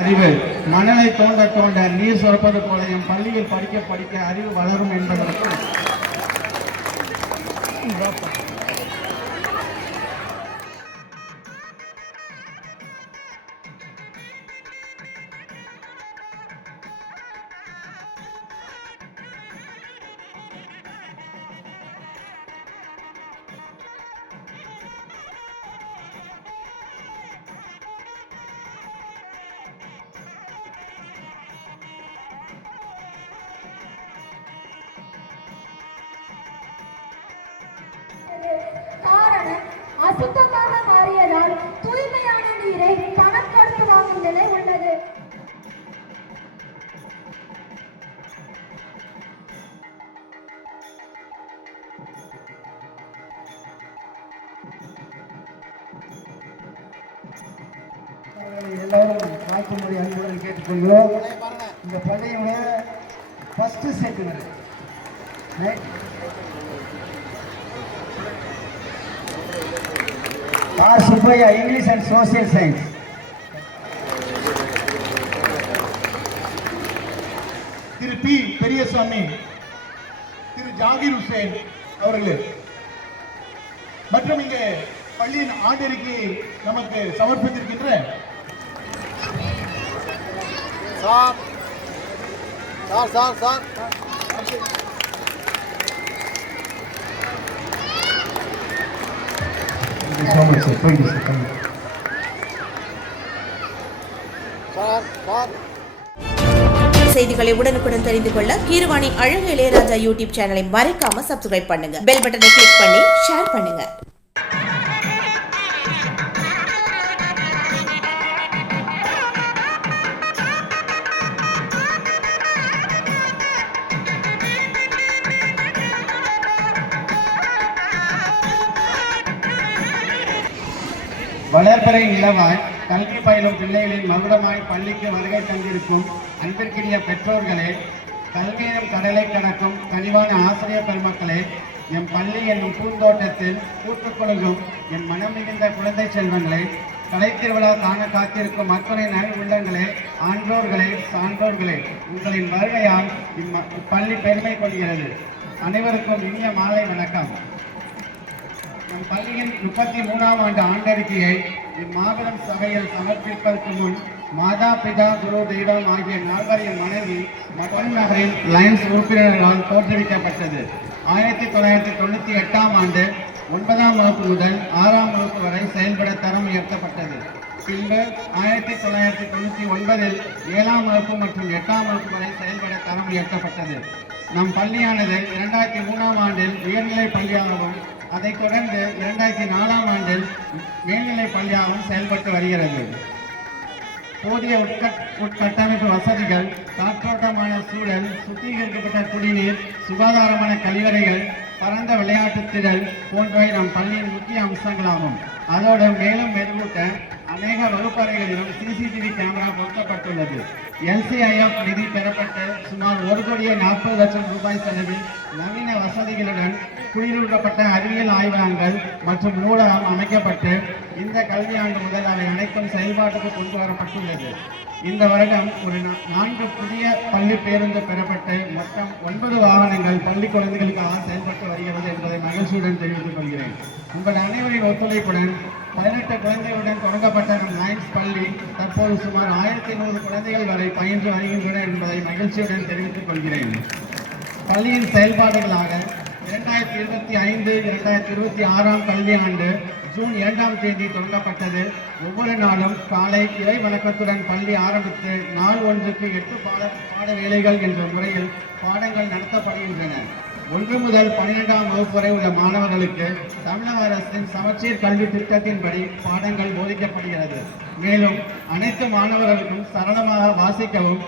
அறிவு மணலை தோண்ட தோண்ட நீர் சுரப்பது போல என் பள்ளியில் படிக்க படிக்க அறிவு வளரும் என்பதற்கு காரணம் அசுத்தமாக மாறியதால் தூய்மையான நீரை பணம் கொடுத்து வாங்கும் நிலை உள்ளது. எல்லாரும் வாழ்த்தும்படி அன்புடன் கேட்டுக்கொள்கிறோம். இந்த பள்ளியோட first set R Subbaiah English and social science. திரு பி பெரியசாமி, திரு ஜாகிர் ஹுசேன் அவர்கள் மற்றும் இங்கே பள்ளியின் ஆண்டறிக்கையை நமக்கு சமர்ப்பித்திருக்கின்ற சார் சார் சார் சார் செய்திகளை உடனுக்குடன் தெரிந்து கொள்ள கீரவாணி அழகு இளையராஜா யூடியூப் சேனலை மறக்காம சப்ஸ்கிரைப் பண்ணுங்க. பெல் பட்டனை கிளிக் பண்ணி ஷேர் பண்ணுங்க. வளர்பிறை நிலவாய் கல்வி பயிலும் பிள்ளைகளின் மகுடமாய் பள்ளிக்கு வருகை தந்திருக்கும் அன்பிற்கினிய பெற்றோர்களே, கல்வியினும் கடலை கடக்கும் கனிவான ஆசிரியர் பெருமக்களே, என் பள்ளி என்னும் பூந்தோட்டத்தில் பூத்துக்கொழுகும் என் மனம் மிகுந்த குழந்தை செல்வங்களே, கலைத்திருவிழா காண காத்திருக்கும் அத்துணை நல் உள்ளங்களே, ஆன்றோர்களே, சான்றோர்களே, உங்களின் வருகையால் இப்பள்ளி பெருமை கொள்கிறது. அனைவருக்கும் இனிய மாலை வணக்கம். நம் பள்ளியின் 33ஆம் ஆண்டு ஆண்டறிக்கையை இம்மாபெரும் சபையில் சமர்ப்பிப்பதற்கு முன் மாதா பிதா குரு தெய்வம் ஆகிய நால்வரின் மனைவி மகன் நகரின் லைன்ஸ் உறுப்பினர்களால் தோற்றுவிக்கப்பட்டது. 1998ஆம் ஆண்டு 9ஆம் வகுப்பு முதல் 6ஆம் வகுப்பு வரை செயல்பட தரம் உயர்த்தப்பட்டது. பின்பு 1999இல் 7ஆம் வகுப்பு மற்றும் 8ஆம் வகுப்பு வரை செயல்பட தரம் உயர்த்தப்பட்டது. நம் பள்ளியானது 2003ஆம் ஆண்டில் உயர்நிலை பள்ளியாகவும் அதைத் தொடர்ந்து 2004ஆம் ஆண்டில் மேல்நிலை பள்ளியாகவும் செயல்பட்டு வருகிறது. போதிய உட்கட்டமைப்பு வசதிகள், காற்றோட்டமான சூழல், சுத்திகரிக்கப்பட்ட குடிநீர், சுகாதாரமான கழிவறைகள், பரந்த விளையாட்டு திடல் போன்றவை நம் பள்ளியின் முக்கிய அம்சங்களாகும். அதோடு மேலும் மெருகூட்ட அநேக வகுப்பறைகளிலும் சிசிடிவி கேமரா பொருத்தப்பட்டுள்ளது. LCIF நிதி பெறப்பட்டு சுமார் 1,40,00,000 ரூபாய் செலவில் நவீன வசதிகளுடன் குளிரூட்டப்பட்ட அறிவியல் ஆய்வகங்கள் மற்றும் நூலகம் அமைக்கப்பட்டு இந்த கல்வியாண்டு முதல் அவை அனைத்தும் செயல்பாட்டுக்கு கொண்டு வரப்பட்டுள்ளது. இந்த வருடம் ஒரு 4 புதிய பள்ளி பேருந்து பெறப்பட்டு மொத்தம் 9 வாகனங்கள் பள்ளி குழந்தைகளுக்காக செயல்பட்டு வருகிறது என்பதை மகிழ்ச்சியுடன் தெரிவித்துக் கொள்கிறேன். உங்கள் அனைவரின் ஒத்துழைப்புடன் 18 குழந்தைகளுடன் தொடங்கப்பட்ட நம் லைன்ஸ் பள்ளி தற்போது சுமார் 1100 குழந்தைகள் வரை பயின்று வருகின்றன என்பதை மகிழ்ச்சியுடன் தெரிவித்துக் கொள்கிறேன். பள்ளியின் செயல்பாடுகளாக 2025-2026ஆம் கல்வியாண்டு ஜூன் 2ஆம் தேதி தொடங்கப்பட்டது. ஒவ்வொரு நாளும் காலை இறை வணக்கத்துடன் பள்ளி ஆரம்பித்து நாள் ஒன்றுக்கு 8 பாட வேலைகள் என்ற முறையில் பாடங்கள் நடத்தப்படுகின்றன. 1 முதல் 12ஆம் வகுப்பு வரை உள்ள மாணவர்களுக்கு தமிழக அரசின் சமச்சீர் கல்வி திட்டத்தின்படி பாடங்கள் போதிக்கப்படுகிறது. மேலும் அனைத்து மாணவர்களுக்கும் சரளமாக வாசிக்கவும்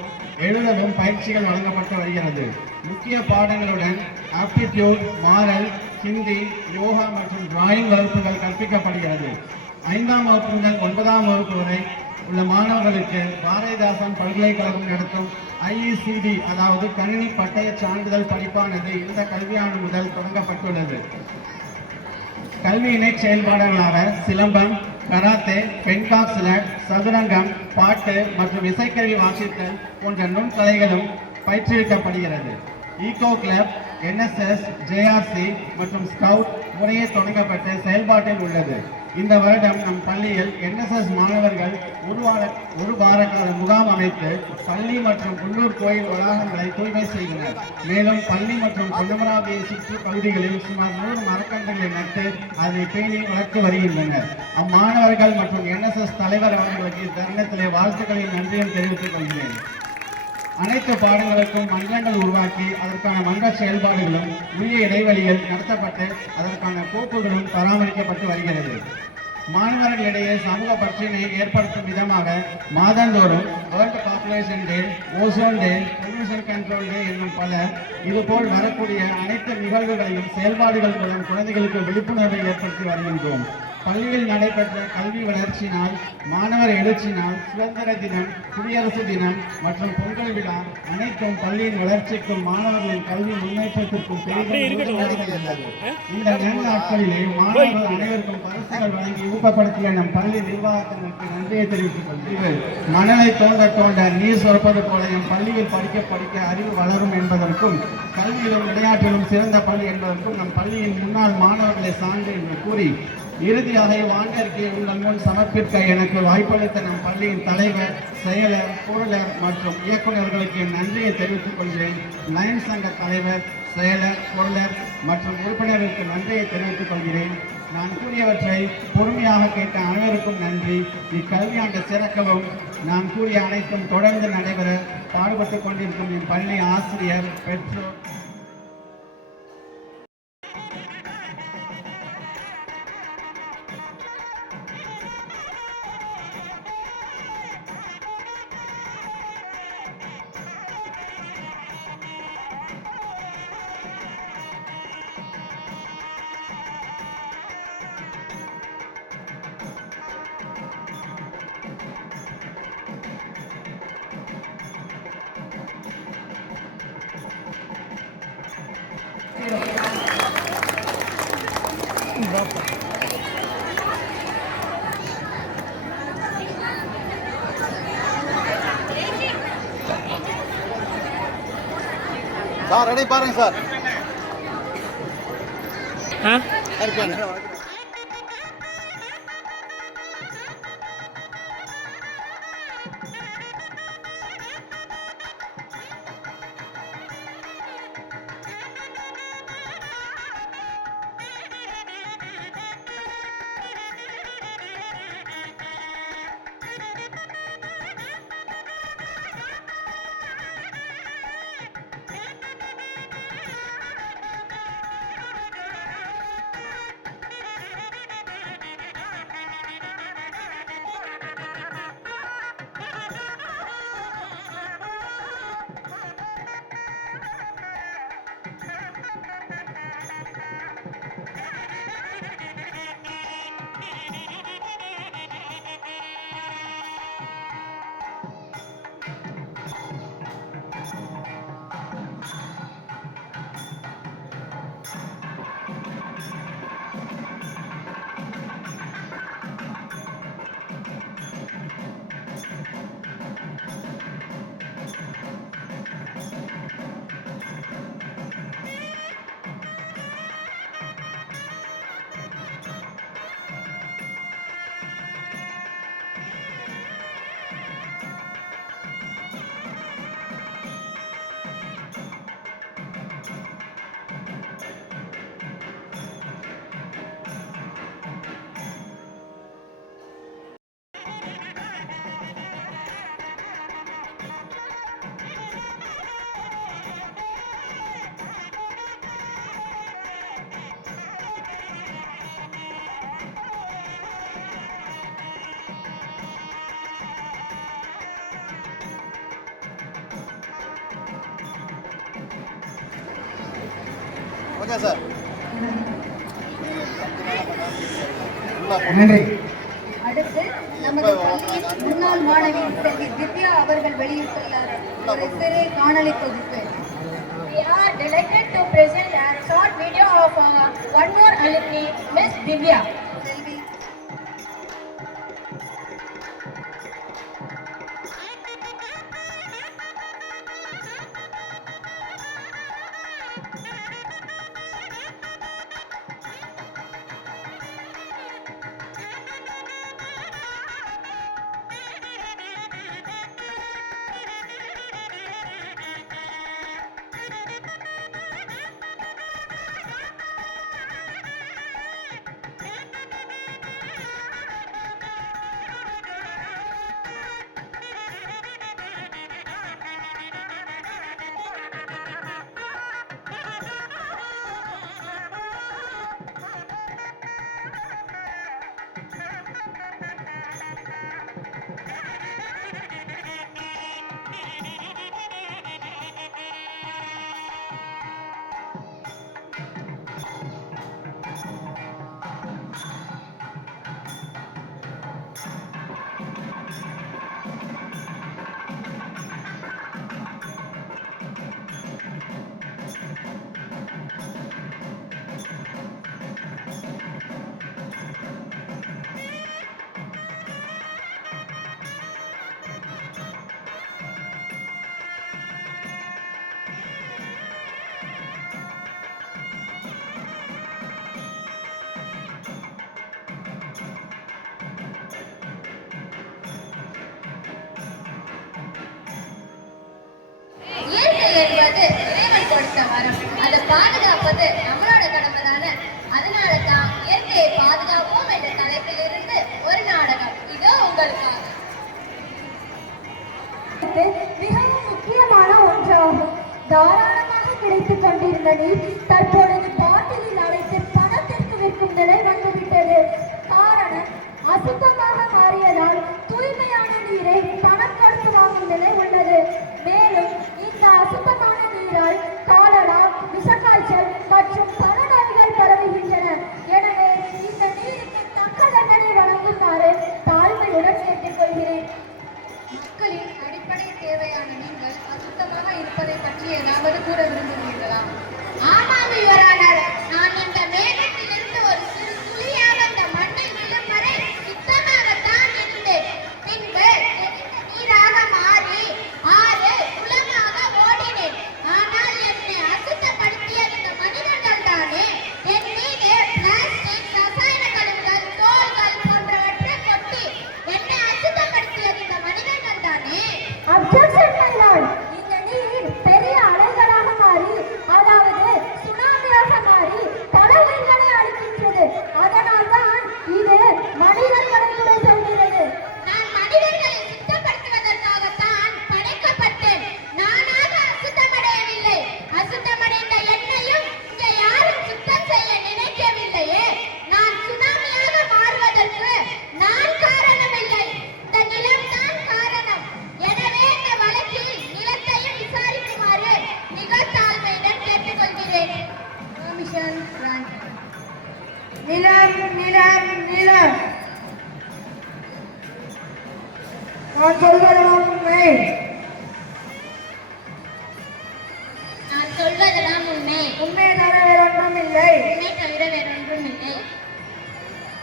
எழுதவும் பயிற்சிகள் வழங்கப்பட்டு வருகிறது. முக்கிய பாடங்களுடன் ஆப்டிடியூட், மாரல், ஹிந்தி, யோகா மற்றும் டிராயிங் வகுப்புகள் கற்பிக்கப்படுகிறது. 5ஆம் வகுப்பு முதல் 9ஆம் வகுப்பு வரை உள்ள மாணவர்களுக்கு பாரதிதாசன் பல்கலைக்கழகம் நடத்தும் IECD அதாவது கணினி பட்டய சான்றிதழ் படிப்பானது இந்த கல்வியாண்டு முதல் தொடங்கப்பட்டுள்ளது. கல்வி இணை செயல்பாடுகளாக சிலம்பம், கராத்தே, பெண்காக்சிலட், சதுரங்கம், பாட்டு மற்றும் இசைக்கருவி வாசித்தல் போன்ற நுண்கலைகளும் பயிற்றுவிக்கப்படுகிறது. ஈகோ கிளப், NSS, JRC மற்றும் ஸ்கவுட் முறையே தொடங்கப்பட்டு செயல்பாட்டில் உள்ளது. இந்த வருடம் நம் பள்ளியில் NSS மாணவர்கள் ஒரு வார கால முகாம் அமைத்து பள்ளி மற்றும் உள்ளூர் கோயில் வளாகங்களை தூய்மை செய்தனர். மேலும் பள்ளி மற்றும் பொன்னமராவதியை சுற்று பகுதிகளில் சுமார் 100 மரக்கன்றுகளை நட்டு அதை பேணி வளர்த்து வருகின்றனர். அம்மாணவர்கள் மற்றும் NSS தலைவர் அவர்களுக்கு இத்தருணத்திலே வாழ்த்துக்களின் நன்றியும் தெரிவித்துக் கொள்கிறேன். அனைத்து பாடங்களுக்கும் மன்றங்கள் உருவாக்கி அதற்கான மன்ற செயல்பாடுகளும் உரிய இடைவெளியில் நடத்தப்பட்டு அதற்கான கோப்புகளும் பராமரிக்கப்பட்டு வருகிறது. மாணவர்களிடையே சமூக பற்றினை ஏற்படுத்தும் விதமாக மாதந்தோறும் வேர்ல்டு பாப்புலேஷன் டே, ஓசோன் டே, பொல்யூஷன் கண்ட்ரோல் டே என்னும் பல இதுபோல் வரக்கூடிய அனைத்து நிகழ்வுகளையும் செயல்பாடுகள் மூலம் குழந்தைகளுக்கு விழிப்புணர்வை ஏற்படுத்தி வருகின்றோம். பள்ளியில் நடைபெற்ற கல்வி வளர்ச்சி நாள், மாணவர் எழுச்சி நாள், சுதந்திர தினம், குடியரசு தினம் மற்றும் பொங்கல் விழா அனைத்தும் பள்ளியின் வளர்ச்சிக்கும் மாணவர்களின் கல்வி முன்னேற்றத்திற்கும் பெரிதும் உள்ளது. இந்த நன்னாட்களிலே மாணவர்கள் அனைவருக்கும் பரிசுகள் வழங்கி ஊக்கப்படுத்திய நம் பள்ளி நிர்வாகத்தினருக்கு நன்றியை தெரிவித்துக் கொள்கிறேன். மணலை தோண்ட தோண்ட நீர் சுரப்பது போல எம் பள்ளியில் படிக்க படிக்க அறிவு வளரும் என்பதற்கும் கல்வியிலும் விளையாட்டிலும் சிறந்த பள்ளி என்பதற்கும் நம் பள்ளியின் முன்னாள் மாணவர்களை சான்று என்று கூறி இறுதியாக வான்கறிக்கையை உங்கள் முன் சமர்ப்பிக்க எனக்கு வாய்ப்பளித்த நம் பள்ளியின் தலைவர், செயலர், பொருளர் மற்றும் இயக்குநர்களுக்கு நன்றியை தெரிவித்துக் கொள்கிறேன். லயன்ஸ் சங்க தலைவர், செயலர், பொருளர் மற்றும் உறுப்பினர்களுக்கு நன்றியை தெரிவித்துக் கொள்கிறேன். நான் கூறியவற்றை பொறுமையாக கேட்ட அனைவருக்கும் நன்றி. இக்கல்வியாண்டு சிறக்கவும் நான் கூறிய அனைத்தும் தொடர்ந்து நடைபெற பாடுபட்டுக் கொண்டிருக்கும் என் பள்ளி ஆசிரியர், பெற்றோர், சார் ரெடி பாருங்க சார். இருப்பாங்க. Okay sir. நன்றி. அடுத்து நமது பள்ளியின் முன்னாள் மாணவி செல்வி திவ்யா அவர்கள் வெளியிட்டுள்ள ஒரு சிறு காணொளி தொகுப்பு. We are delighted to present a short video of one more alumni, Miss Divya. செல்வி. வந்து இறைவன் கொடுத்த வரம். அதை பாதுகாப்பது நம்மளோட கடமை தானே. அதனால தான் இயற்கையை பாதுகாப்போம் என்ற தலைப்பிலிருந்து ஒரு நாடகம் இதோ உங்களுக்காக. மிகவும் முக்கியமான ஒன்றாகும். தாராளமாக கிடைத்துக் கொண்டிருந்த நீர் தற்பொழுது பாட்டிலில் அடைத்து பணத்திற்கு விற்கும் நிலை வந்துவிட்டது. காரணம், அசுத்தமாக மாறியதால் தூய்மையான நீரை பணம் கொடுத்து வாங்கும் நிலை உள்ளது. மேலும் இந்த அசுத்தமான நீரால் காலரா, விஷக்காய்ச்சல் மற்றும் பல நோய்கள் பரவுகின்றன. எனவே இந்த நீருக்கு தக்க தண்டனை வழங்குமாறு தாழ்மையுடன் கேட்டுக்கொள்கிறேன். மக்களின் அடிப்படை தேவையான நீங்கள் அசுத்தமாக இருப்பதை பற்றி ஏதாவது கூற விரும்புகிறீர்களா? ஆமாம் யுவரானர், நான் இந்த மேகத்திலிருந்து ஒரு சிறு துளியாக இந்த மண்ணில் விழும் வரை சுத்தமாகத்தான் இருந்தேன். பின்பு நீராக மாறி ஆறு குளமாக ஓடினேன். ஆனால் என்னை அசுத்தப்படுத்தியது இந்த மனிதர்கள் தானே. என் மீது பிளாஸ்டிக், ரசாயன கழிவுகள், தோல்கள் போன்றவற்றை கொட்டி என்னை அசுத்தப்படுத்தியது இந்த மனிதர்கள் தானே. Objection my Lord. இந்த நீர் பெரிய அலைகளாக மாறி, அதாவது சுனாமியாக மாறி பல உயிர்களை அழிக்கின்றது. அதனால்தான் இது மனிதர்களை குறை சொல்கிறது. நான் மனிதர்களை சுத்தப்படுத்துவதற்காகத்தான் படைக்கப்பட்டேன். நானாக அசுத்தமடையவில்லை. அசுத்தமடைந்த என்னையும் இங்கே யாரும் சுத்தம் செய்ய நினைக்கவில்லையே. நான் சுனாமியாக மாறுவதற்கு நான் காரணமில்லை. இந்த நிலம்தான் காரணம். எனவே இந்த வழக்கில் நிலத்தையும் விசாரிக்குமாறு மிக தாழ்மையுடன் கேட்டுக்கொள்கிறேன். Permission granted. நிலம் நிலம் நிலம் நான் சொல்வதெல்லாம் உண்மை. நான் சொல்வதெல்லாம் உண்மை. உண்மை தவிர வேறொன்றும் இல்லை. உண்மை தவிர வேறொன்றும் இல்லை.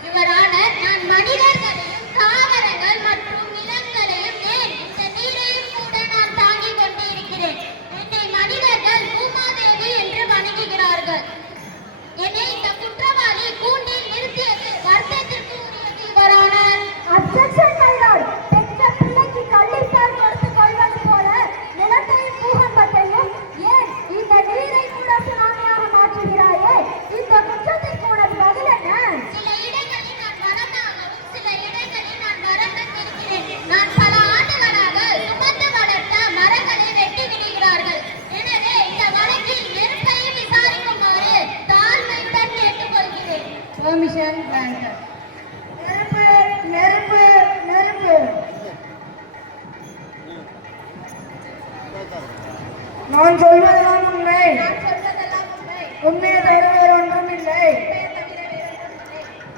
யுவரான, நான் மனிதர்களையும் தாவரங்கள் மற்றும் நிலங்களையும் ஏன் இந்த நீரையும் கூட நான் தாங்கிக் கொண்டு இருக்கிறேன். என்னை மனிதர்கள் பூமாதேவி என்று வணங்குகிறார்கள். என்னை இந்த குற்றவாளி கூண்டில் நிறுத்தியது வருத்தத்திற்கு உரியது யுவரான. Objection my Lord. பெற்ற பிள்ளைக்கு கள்ளிப்பால் கொடுத்து கொள்வது போல நிலத்தையும் பூகம்பத்தையும் ஏன் இந்த நீரை கூட சுனாமியாக மாற்றுகிறாயே? இந்த குற்றத்திற்கு உனது பதில் என்ன? சில இடங்களில் நான் மரமாகவும் சில இடங்களில் நான் மரத்திருக்கிறேன். நான் பல ஆண்டுகளாக சுமந்து வளர்த்த மரங்களை வெட்டி விடுகிறார்கள். எனவே இந்த வழக்கில் நெருப்பையும் விசாரிக்குமாறு தாழ்மையுடன் கேட்டுக்கொள்கிறேன். Permission granted. நெருப்பு நெருப்பு நெருப்பு நான் சொல்வதெல்லாம் உண்மை. நான் சொல்வதெல்லாம் உண்மை. உண்மையை தவிர வேறொன்றும் இல்லை. உண்மையை தவிர வேறொன்றும் இல்லை.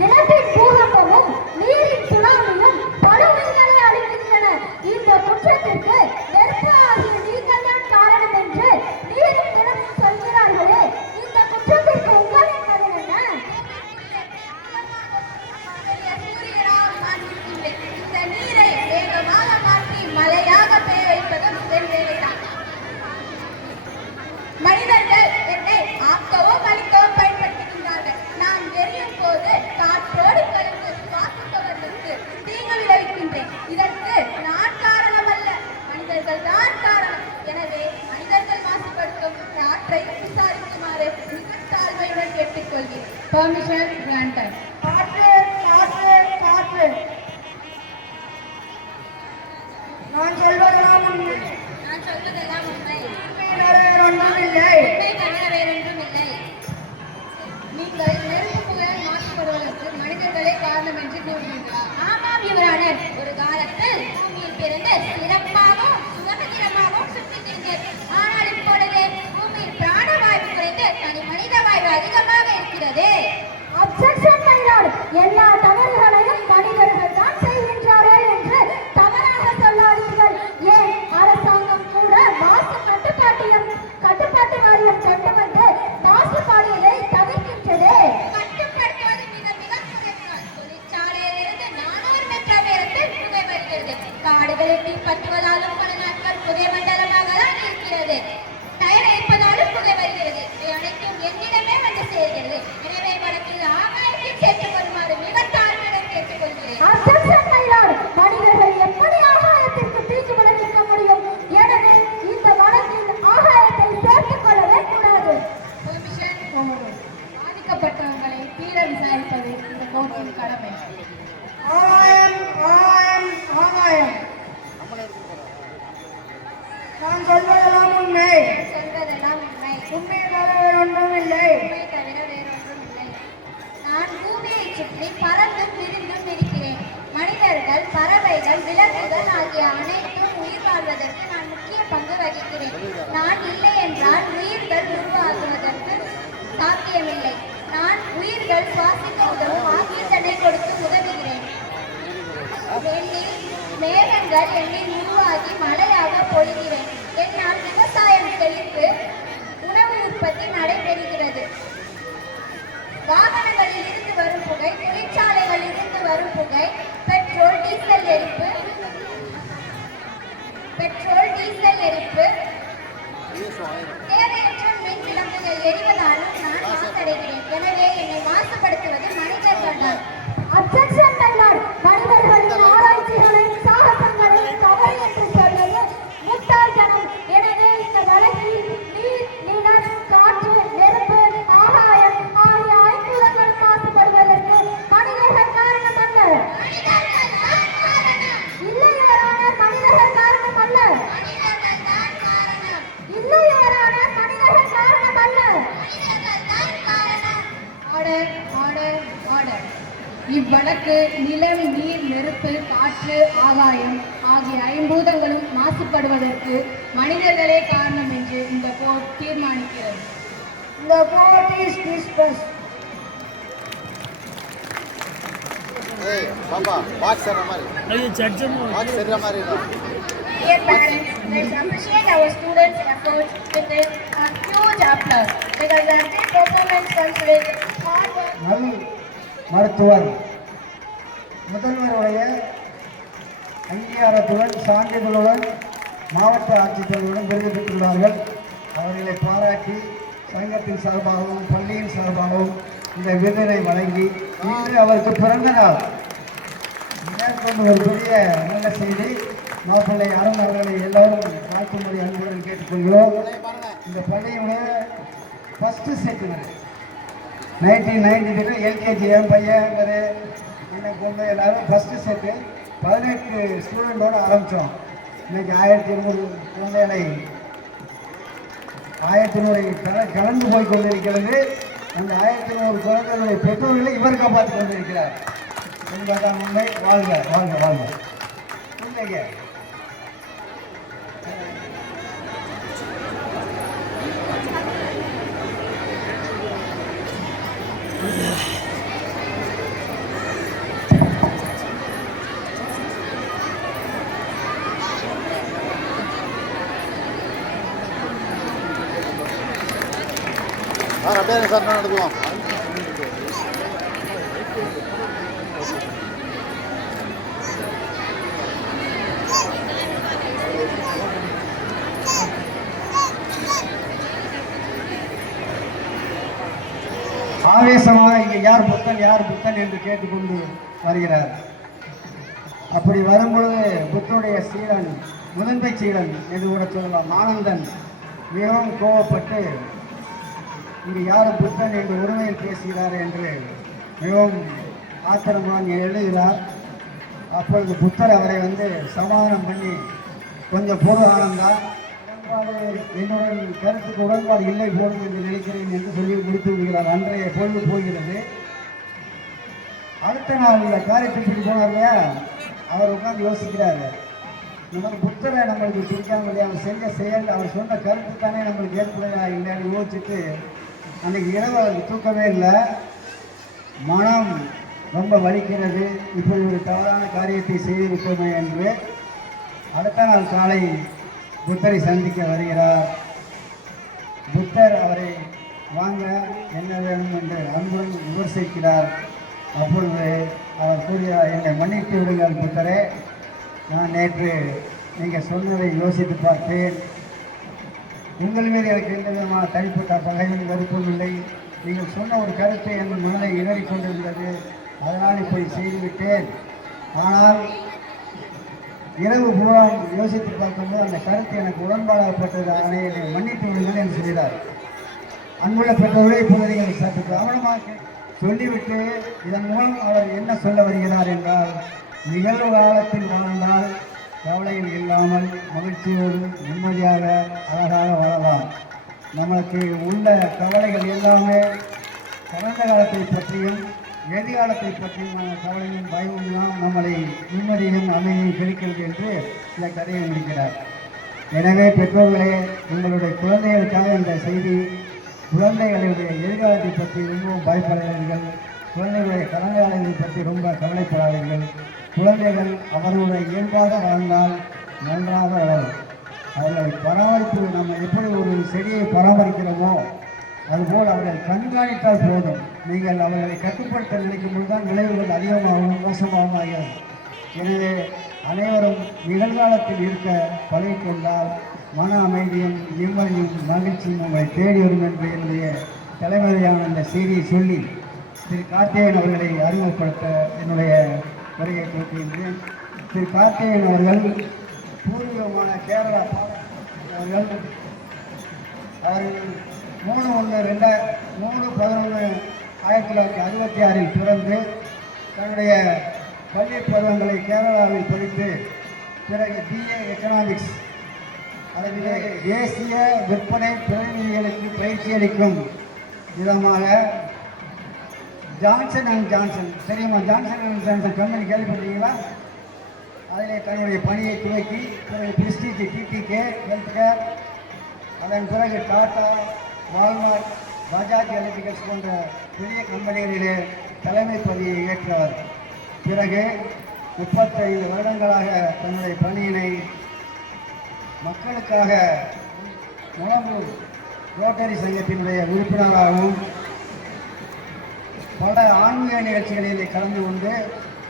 நிலத்தின் பூகம்பமும் நீரின் சுனாமியும் பல உயிர்களை அழிக்கின்றன. இந்த குற்றத்திற்கு நெருப்பு ஆகிய நீங்கள் தான் காரணம் என்று நீரின் நிலமும் சொல்கிறார்களே. இந்த குற்றத்திற்கு உங்களின் பதில் என்ன? சூரியனாக மாற்றிருக்கின்றேன். இந்த நீரை வேகமாக மாற்றி மழையாக பெய்ய வைப்பதும் என் வேலைதான். மனிதர்கள் என்னை ஆக்கவும் அழிக்கவும் பயன்படுத்துகின்றார்கள். நான் எரியும் போது காற்றோடு கலந்து சுவாசிப்பவர்களுக்கு தீங்கு விளைவிக்கின்றேன். இதற்கு நான் காரணம் அல்ல, மனிதர்கள் தான் காரணம். எனவே மனிதர்கள் மாசுபடுத்தும் காற்றை விசாரிக்குமாறு மிக தாழ்மையுடன் கேட்டுக்கொள்கிறேன். Permission granted. காற்று காற்று காற்று நான் சொல்வதெல்லாம் உண்மை. நான் சொல்வதெல்லாம் உண்மை. உண்மையை தவிர வேறொன்றும் இல்லை. உண்மை தவிர வேறொன்றும் இல்லை. நீங்கள் நெருப்பு புயல் மாசுபடுவதற்கு மனிதர்களே காரணம் என்று கூறுகிறீர்களா? ஆமாம் யுவரானர். ஒரு காலத்தில் பூமியில் பிறந்து சிறப்பாகவும் சுகந்திரமாகவும் சுற்றித் திரிந்தேன். ஆனால் இப்பொழுது பூமியில் பிராணவாயு குறைந்து தனி மனித வாயு அதிகமாக இருக்கிறது. Objection my Lord. எல்லா தவறுகளையும் மனிதர்கள் தான் செய்கின்றார்கள் என்று தவறாக சொல்லாதீர்கள். ஏன் அரசாங்கம் கூட மாசு கட்டுப்பாட்டு வாரியம் கொண்டு வந்து மாசுபாடுகளை தவிர்க்கின்றது. கட்டுப்படுத்துவது மிக மிக குறைவுதான். தொழிற்சாலையிலிருந்து 400 மீட்டர் உயரத்தில் புகை வருகிறது. காடுகளை தீப்பற்றுவதாலும் பல நாட்கள் புகை மண்டலமாக தான் இருக்கிறது. டயர் எரிப்பதாலும் புகை வருகிறது. இவை அனைத்தும் என்னிடமே வந்து சேர்கிறது. எனவே வழக்கில் ஆகாயத்தில் சேர்த்துக் கொள்ளுமாறு மிக தாழ்மையுடன் கேட்டுக்கொள்கிறேன். Objection my Lord. மனிதர்கள் எப்படி ஆகாயத்திற்கு தீக்கு விளைவிக்க முடியும்? எனவே அனைத்தும் உயிர் வாழ்வதற்கு நான் முக்கிய பங்கு வகிக்கிறேன். நான் இல்லை என்றால் உயிர்கள் உருவாகுவதற்கு சாத்தியமில்லை. நான் உயிர்கள் சுவாசிக்க உதவும் ஆக்சிஜனை கொடுத்து உதவுகிறேன். மேகங்கள் என்னில் உருவாகி மழையாக பொழிகிறேன். என்னால் விவசாயம் செழித்து உணவு உற்பத்தி நடைபெறுகிறது. வாகனங்களில் இருந்து வரும் புகை, தொழிற்சாலைகளில் இருந்து வரும் புகை, பெட்ரோல் டீசல் எரிப்பு தேவையற்ற மின் விளக்குகள் எரிவதாலும் நான் மாசடைகிறேன். எனவே என்னை மாசுபடுத்துவது மனிதர்கள் தான். Objection my lord. மனிதர்களின் ஆராய்ச்சிகளின் சாகசங்களின் தவறு என்று சொல்வது முட்டாள்தனம். எனவே இந்த வழக்கில் நீர், நிலம், காற்று, நெருப்பு, ஆகாயம் ஆகிய ஐம்பூதங்கள் மாசுபடுவதற்கு மனிதர்கள் காரணம் அல்ல. இல்லை யுவரான, மனிதர்கள் காரணம் அல்ல. இல்லை யுவரான, மனிதர்கள் காரணம் அல்ல. Order, order, order. இவ்வழக்கு நிலம், நீர், நெருப்பு, காற்று, ஆகாயம் ஆகிய ஐம்பூதங்களும் மாசுபடுவதற்கு மனிதர்களே காரணம் என்று இந்த கோர்ட் தீர்மானிக்கிறது. The court is dismissed. ஏய் பாப்பா பாக்ஸ் சர்ற மாதிரி பாக்ஸ் சர்ற மாதிரி Dear parents, let's appreciate our students' efforts with a huge applause because their great performance comes with hard work. நல் மருத்துவர் முதல்வருடைய அங்கீகாரத்துடன் சான்றிதழுடன் மாவட்ட ஆட்சித்தலைவருடன் விருது பெற்றுள்ளார்கள். அவர்களை பாராட்டி சங்கத்தின் சார்பாகவும் பள்ளியின் சார்பாகவும் இந்த விருதினை வழங்கி இன்று அவருக்கு பிறந்த நாள். மேற்கொண்டு ஒரு பெரிய நல்ல செய்தி. மாப்பிள்ளை அருண் அவர்களை எல்லோரும் வாழ்த்தும்படி அன்புடன் கேட்டுக்கொள்கிறோம். இந்த பள்ளியோட ஃபஸ்ட்டு செட்டுங்க 1992 எல்கேஜி என் பையன் என்னை கொண்டு எல்லாரும் ஃபஸ்ட்டு செட்டு 18 ஸ்டூடெண்டோடு ஆரம்பித்தோம். இன்னைக்கு 1200 குழந்தைகளை 1200 கலந்து போய் கொண்டிருக்கிறது. அந்த 1200 குழந்தைகளுடைய பெற்றோர்களை இவர் காப்பாற்றி கொண்டிருக்கிறார் என்பதான் உண்மை. வாழ்க வாழ்க வாழ்க. உண்மைங்க. சார் அப்படியே சார் நான் எடுத்துவோம். ஆவேசமாக இங்கே யார் புத்தன் என்று கேட்டுக்கொண்டு வருகிறார். அப்படி வரும்பொழுது புத்தனுடைய சீடன், முதன்மை சீடன் என்று கூட சொல்லலாம், ஆனந்தன் மிகவும் கோபப்பட்டு இங்கு யாரும் புத்தன் என்று உரிமையில் பேசுகிறார் என்று மிகவும் ஆத்திரமாக எழுதுகிறார். அப்பொழுது புத்தர் அவரை சமாதானம் பண்ணி கொஞ்சம் பொது ஆனந்தா என்னுடன் கருத்துக்கு உடன்பாடு இல்லை போடும் என்று நினைக்கிறேன் என்று சொல்லி முடித்து விடுகிறார். அன்றைய பொழுது போகிறது. அடுத்த நாள் இந்த காரியத்துக்கு போனார் இல்லையா, அவர் உட்கார்ந்து யோசிக்கிறாரு. நமக்கு புத்தரை நம்மளுக்கு பிடிக்காம இல்லையா, அவர் செஞ்ச செயல், அவர் சொன்ன கருத்து தானே நம்மளுக்கு ஏற்புடையா இல்லைன்னு யோசிச்சுட்டு அன்றைக்கு இரவு அவருக்கு தூக்கவே இல்லை. மனம் ரொம்ப வலிக்கிறது, இப்படி ஒரு தவறான காரியத்தை செய்திருக்கோமே என்று. அடுத்த நாள் காலை புத்தரை சந்திக்க வருகிறார். புத்தர் அவரை வாங்க என்ன வேணும் என்று அன்புடன் விமர்சிக்கிறார். அப்பொழுது அவர் கூறுகிறார், என்னை மன்னித்து விடுங்கள் புத்தரே, நான் நேற்று நீங்கள் சொன்னதை யோசித்து பார்த்தேன். உங்கள் மீது எனக்கு எந்த விதமான தனிப்பட்ட பகையும் வெறுப்பும் இல்லை. நீங்கள் சொன்ன ஒரு கருத்தை என் மனதை இடறிக் கொண்டிருந்தது, அதனால் இப்படி செய்துவிட்டேன். ஆனால் இரவு பூரா யோசித்து பார்க்கும்போது அந்த கருத்து எனக்கு உடன்பாடாகப்பட்டது, அதனை என்னை மன்னித்து விடுங்கள் என்று சொல்கிறார். அன்புள்ள பெற்றோரை இப்போது நீங்கள் சற்று கவனமாக சொல்லிவிட்டு இதன் மூலம் அவர் என்ன சொல்ல வருகிறார் என்றால், நிகழ்வு காலத்தில் வாழ்ந்தால் கவலையில் இல்லாமல் மகிழ்ச்சியோடு நிம்மதியாக அழகாக வாழலாம். நமக்கு உள்ள கவலைகள் எல்லாமே கடந்த காலத்தை பற்றியும் எதிர்காலத்தை பற்றியுமான கவலையும் பயமும் தான் நம்மளை நிம்மதியும் அமைதியும் கிடைக்கிறது என்று இந்த கதையை முடிக்கிறார். எனவே பெற்றோர்களே, உங்களுடைய குழந்தைகளுக்காக இந்த செய்தி. குழந்தைகளுடைய எதிர்காலத்தை பற்றி ரொம்பவும் பயப்படாதீர்கள். குழந்தைகளுடைய கடன்காலங்களை பற்றி ரொம்ப கவலைப்படாதீர்கள். குழந்தைகள் அவர்களுடைய இயல்பாக வாழ்ந்தால் நன்றாக வளரும். அவர்களை பராமரிப்பு, நம்ம எப்படி ஒரு செடியை பராமரிக்கிறோமோ அதுபோல் அவர்கள் கண்காணித்தால் போதும். நீங்கள் அவர்களை கட்டுப்படுத்த நினைக்கும் போது தான் விளைவுகள் அதிகமாகவும் மோசமாகவும் ஆகிறது. எனவே அனைவரும் நிகழ்காலத்தில் இருக்க பழகிக்கொண்டால் மன அமைதியும் நிம்மதியும் மகிழ்ச்சியும் உங்களை தேடி வரும் என்று என்னுடைய தலைமுறையான இந்த செய்தியை சொல்லி திரு கார்த்திகேயன் அவர்களை அறிமுகப்படுத்த என்னுடைய வருகை கொடுக்கின்றேன். திரு கார்த்திகேயன் அவர்கள் பூர்வீகமான கேரளா அவர்கள் 3/11/1966 பிறந்து தன்னுடைய பள்ளி பருவங்களை கேரளாவில் படித்து பிறகு BA எக்கனாமிக்ஸ் அதில் தேசிய விற்பனை பிரதிநிதிகளுக்கு பயிற்சி அளிக்கும் விதமாக ஜான்சன் அண்ட் ஜான்சன், தெரியுமா? ஜான்சன் அண்ட் ஜான்சன் கம்பெனி கேள்விப்பட்டீங்களா? அதில் தன்னுடைய பணியை துவக்கி பிறகு பிரிஸ்டீஜ் TTK ஹெல்த் கேர், அதன் பிறகு டாடா, வால்மார்ட், பஜாஜ் எலக்ட்ரிக்கல்ஸ் போன்ற பெரிய கம்பெனிகளிலே தலைமை பதவியை ஏற்றவர். பிறகு 35 வருடங்களாக தன்னுடைய பணியினை மக்களுக்காக முழம்பூர் ரோட்டரி சங்கத்தினுடைய உறுப்பினராகவும் பல ஆன்மீக நிகழ்ச்சிகளில் கலந்து கொண்டு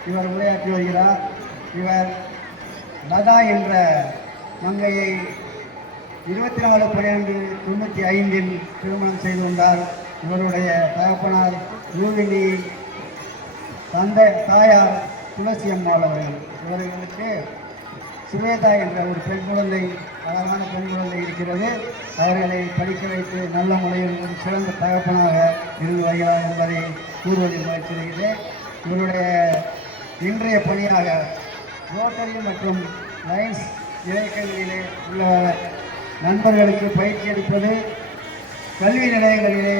இவர் உரையாற்றி வருகிறார். இவர் லதா என்ற மங்கையை 24/12/95 திருமணம் செய்து கொண்டார். இவருடைய தகப்பனார் ரூபினி, தாயார் துளசி அம்மாள் அவர்கள். இவர்களுக்கு சுவேதா என்ற ஒரு பெண் குழந்தை, அழகான பெண் குழந்தை இருக்கிறது. அவர்களை படிக்க வைத்து நல்ல முறையில் ஒரு சிறந்த தகப்பனாக இருந்து வருகிறார் என்பதை கூறுவதில் முயற்சி செய்கிறேன். இவருடைய இன்றைய பணியாக ரோட்டரி மற்றும் லைன்ஸ் இயக்கங்களிலே உள்ள நண்பர்களுக்கு பயிற்சி அளிப்பது, கல்வி நிலையங்களிலே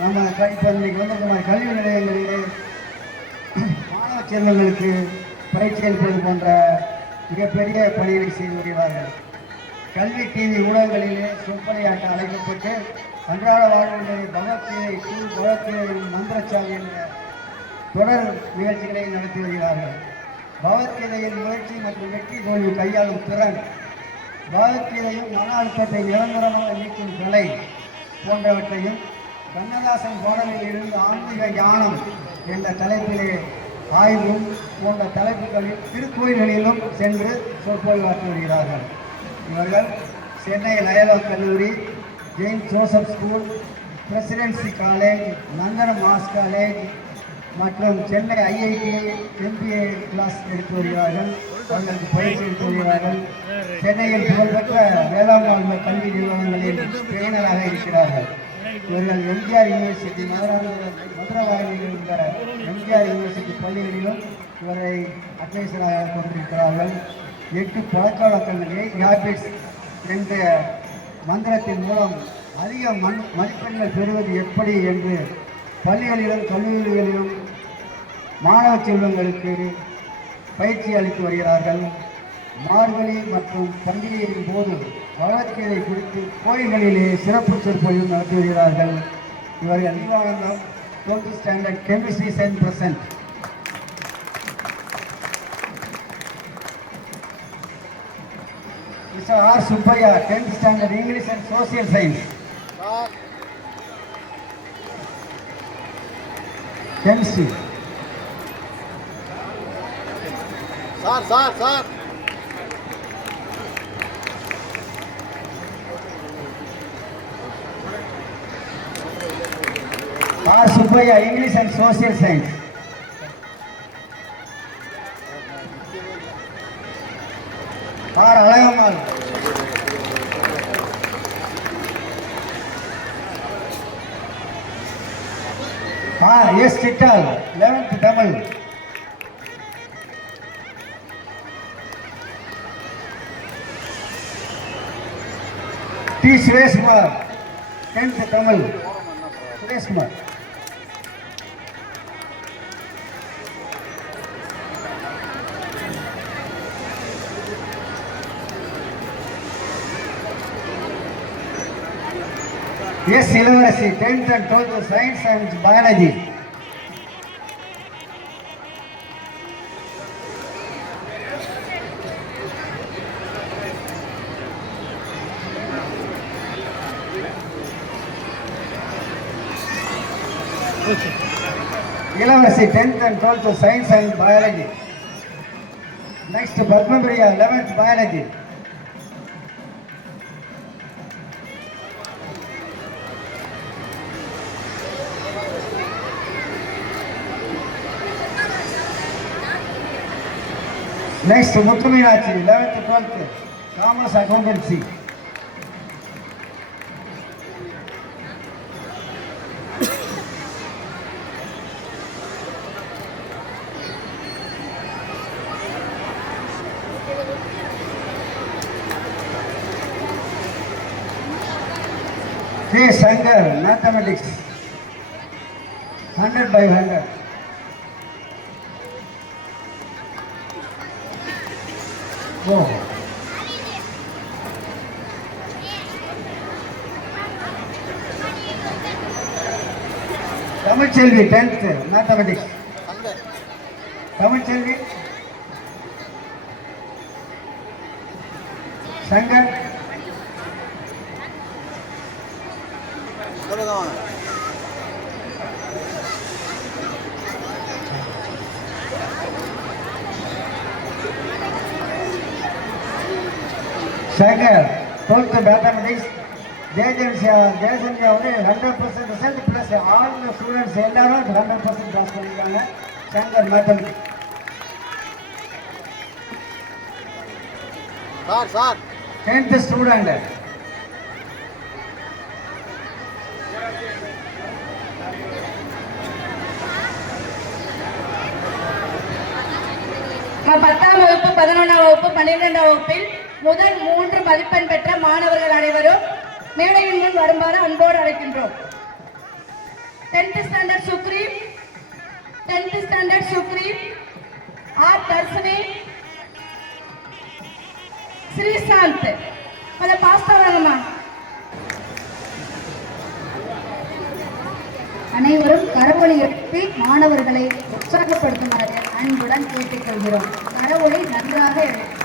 நம்ம இப்போதைக்கு வந்திருக்கிற கல்வி நிலையங்களிலே மாணவ செல்வங்களுக்கு பயிற்சி அளிப்பது போன்ற மிகப்பெரிய பணிகளை செய்து வருகிறார்கள். கல்வி டிவி ஊடகங்களிலே சொற்பொழியாற்ற அழைக்கப்பட்டு அன்றாட வாழ்விலே பகவத்கீதை, பகவத்கீதை மந்திரச்சாலை என்ற தொடர் நிகழ்ச்சிகளை நடத்தி வருகிறார்கள். பகவத்கீதையின் முயற்சி மற்றும் வெற்றி தோல்வி கையாளும் திறன், பகவத்கீதையும் மன அழுத்தத்தை நிரந்தரமாக நீக்கும் கலை போன்றவற்றையும் கண்ணதாசன் பாடலில் இருந்து ஆன்மீக ஞானம் என்ற தலைப்பிலே ஆய்வும் போன்ற தலைப்புகளில் திருக்கோயில்களிலும் சென்று சொற்பொழிவாற்றி வருகிறார்கள். இவர்கள் சென்னை லயோலா கல்லூரி, Jain Joseph school, presidency college, Nandanam arts college மற்றும் சென்னை IIT MBA கிளாஸ் எடுத்து வருகிறார்கள். அவர்களுக்கு பயிற்சி எடுத்து வருகிறார்கள். சென்னையில் புகழ்பெற்ற வேளாண் கல்வி நிறுவனங்களில் ட்ரெயினராக இருக்கிறார்கள். இவர்கள் MGR யூனிவர்சிட்டி, மதுரவாயில் உள்ள MGR யூனிவர்சிட்டி பள்ளிகளிலும் இவரை அட்வைசராக கொண்டிருக்கிறார்கள். 8 பழக்கவழக்கங்களை ஹேபிட்ஸ் என்ற மந்திரத்தின் மூலம் அதிக மதிப்பெண்கள் பெறுவது எப்படி என்று பள்ளிகளிலும் கல்லூரிகளிலும் மாணவ செல்வங்களுக்கு பயிற்சி அளித்து வருகிறார்கள். மார்கழி மற்றும் பண்டிகையின் போது பகவத்கீதை குறித்து கோயில்களிலே சிறப்பு சொற்பொழிவு நடத்தி வருகிறார்கள். இவர்கள் நிர்வாகம் 12th standard chemistry and present. Mr. R. Subbaya, 10th standard English and social science. Chemistry. Sir. R. Subbaya, English and social science. R. Alayamal. R. S. Chittal, 11th Tamil. T. Suresh Kumar, 10th Tamil. Suresh Kumar. S Ilavarasi 10th and 12th science and biology. இளவரசி 10th and 12th science and biology. Next Padmapriya 11th biology. Next, Muthuminachi, 11th, 12th, Commerce Accountancy. K. Shankar, Mathematics, 100 by 100. Oh. Tamilchelvi 10th Mathematics. Tamilchelvi Shankar. Shankar, 12th Mathematics. Jayasandhya வந்து 100% result plus all students எல்லாரும் 100% pass பண்ணிருக்காங்க. Shankar Mathematics. Sir 10th student. பத்தாம் வகுப்பு 11ஆம் வகுப்பு 12ஆம் வகுப்பில் முதல் 3 மதிப்பெண் பெற்ற மாணவர்கள் அனைவரும் மேடையின் முன் வருமாறு அன்போடு அழைக்கின்றோம். 10th standard Sukreem, 10th standard Sukreem, R Dharshini, Sreesanth அதை பாஸ் பண்ணலாமா? அனைவரும் கரவொலி எழுப்பி மாணவர்களை உற்சாகப்படுத்துமாறு அன்புடன் கேட்டுக்கொள்கிறோம். கரவொலி நன்றாக எழுப்பவும்.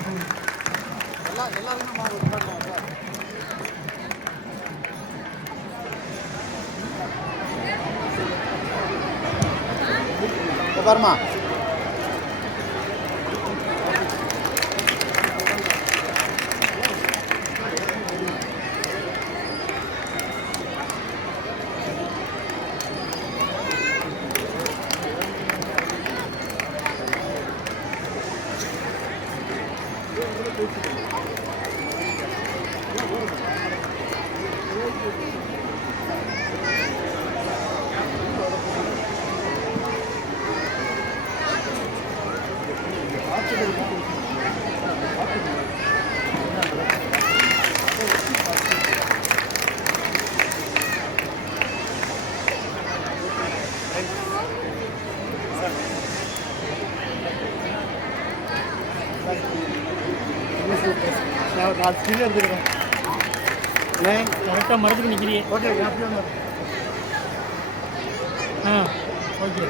பாருமா நான் கீழே எடுத்துக்கிறேன். கரெக்டாக மரத்துக்கு நிற்கிறீங்க. ஓகே ஆ ஓகே.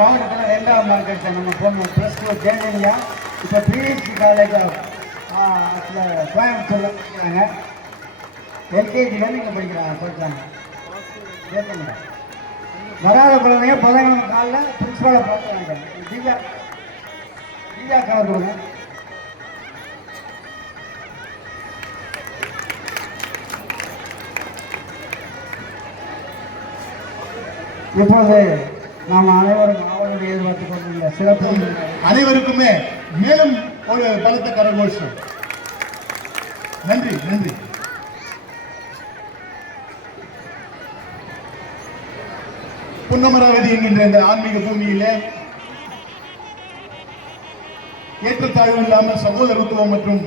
மாவட்டத்தில் 2ஆம் மார்க் எடுத்த நம்ம பொண்ணு +2 ஜெயலலிதா இப்போ பிஹெச்டி காலேஜ் கோயம்புத்தூர்ல படிக்கிறாங்க. எல்கேஜிலேருந்து இங்கே படிக்கிறாங்க. வராத குழந்தைங்க புதன்கிழமை காலையில் பிரின்ஸ்பாலை பார்க்குறாங்க. திவ்யா கவர் கொடுங்க. இப்போது நாம் அனைவரும் அவளுடைய எதிர்பார்த்துக் கொண்டிருந்த சிறப்பு அனைவருக்குமே மேலும் ஒரு பலத்த கரகோஷம். நன்றி நன்றி. புன்னமராவதி என்கின்ற இந்த ஆன்மீக பூமியிலே ஏற்றத்தாழ்வு இல்லாமல் சகோதரத்துவம் மற்றும்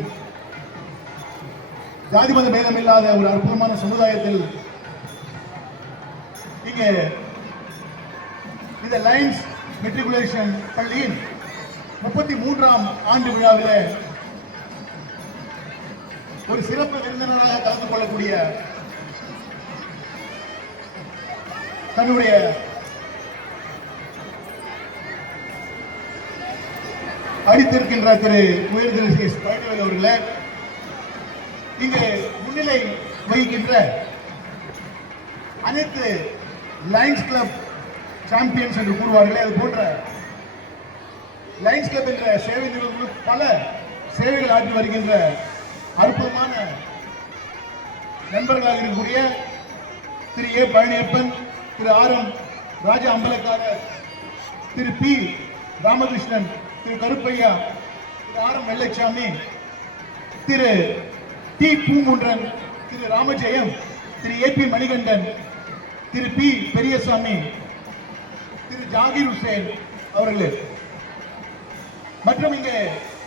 ஜாதி மத பேதம் இல்லாத ஒரு அற்புதமான சமுதாயத்தில் இங்கே இந்த லைன்ஸ் மெட்ரிகுலேஷன் பள்ளியின் 33ஆம் ஆண்டு விழாவிலே ஒரு சிறப்பு விருந்தினராக கலந்து கொள்ளக்கூடிய தன்னுடைய அடித்திருக்கின்ற திரு உயர்திரு பழனிவேல் அவர்களே, இங்கு முன்னிலை வகிக்கின்ற அனைத்து லயன்ஸ் கிளப் சாம்பியன்ஸ் என்று கூறுவார்களே, அது போன்ற லயன்ஸ் கிளப் என்ற சேவை நிறுவனங்கள் பல சேவைகள் ஆற்றி வருகின்ற அற்புதமான நண்பர்களாக இருக்கக்கூடிய திரு ஏ பழனியப்பன், திரு ஆர் எம் ராஜா அம்பலக்காரர், திரு பி ராமகிருஷ்ணன், திரு கருப்பையா, திரு ஆர் எம் வெள்ளச்சாமி, திரு டி பூங்குன்றன், திரு ராமஜெயம், திரு ஏ பி மணிகண்டன், திரு பி பெரியசாமி, திரு ஜாகிர் ஹுசேன் அவர்களே, மற்றும் இங்கே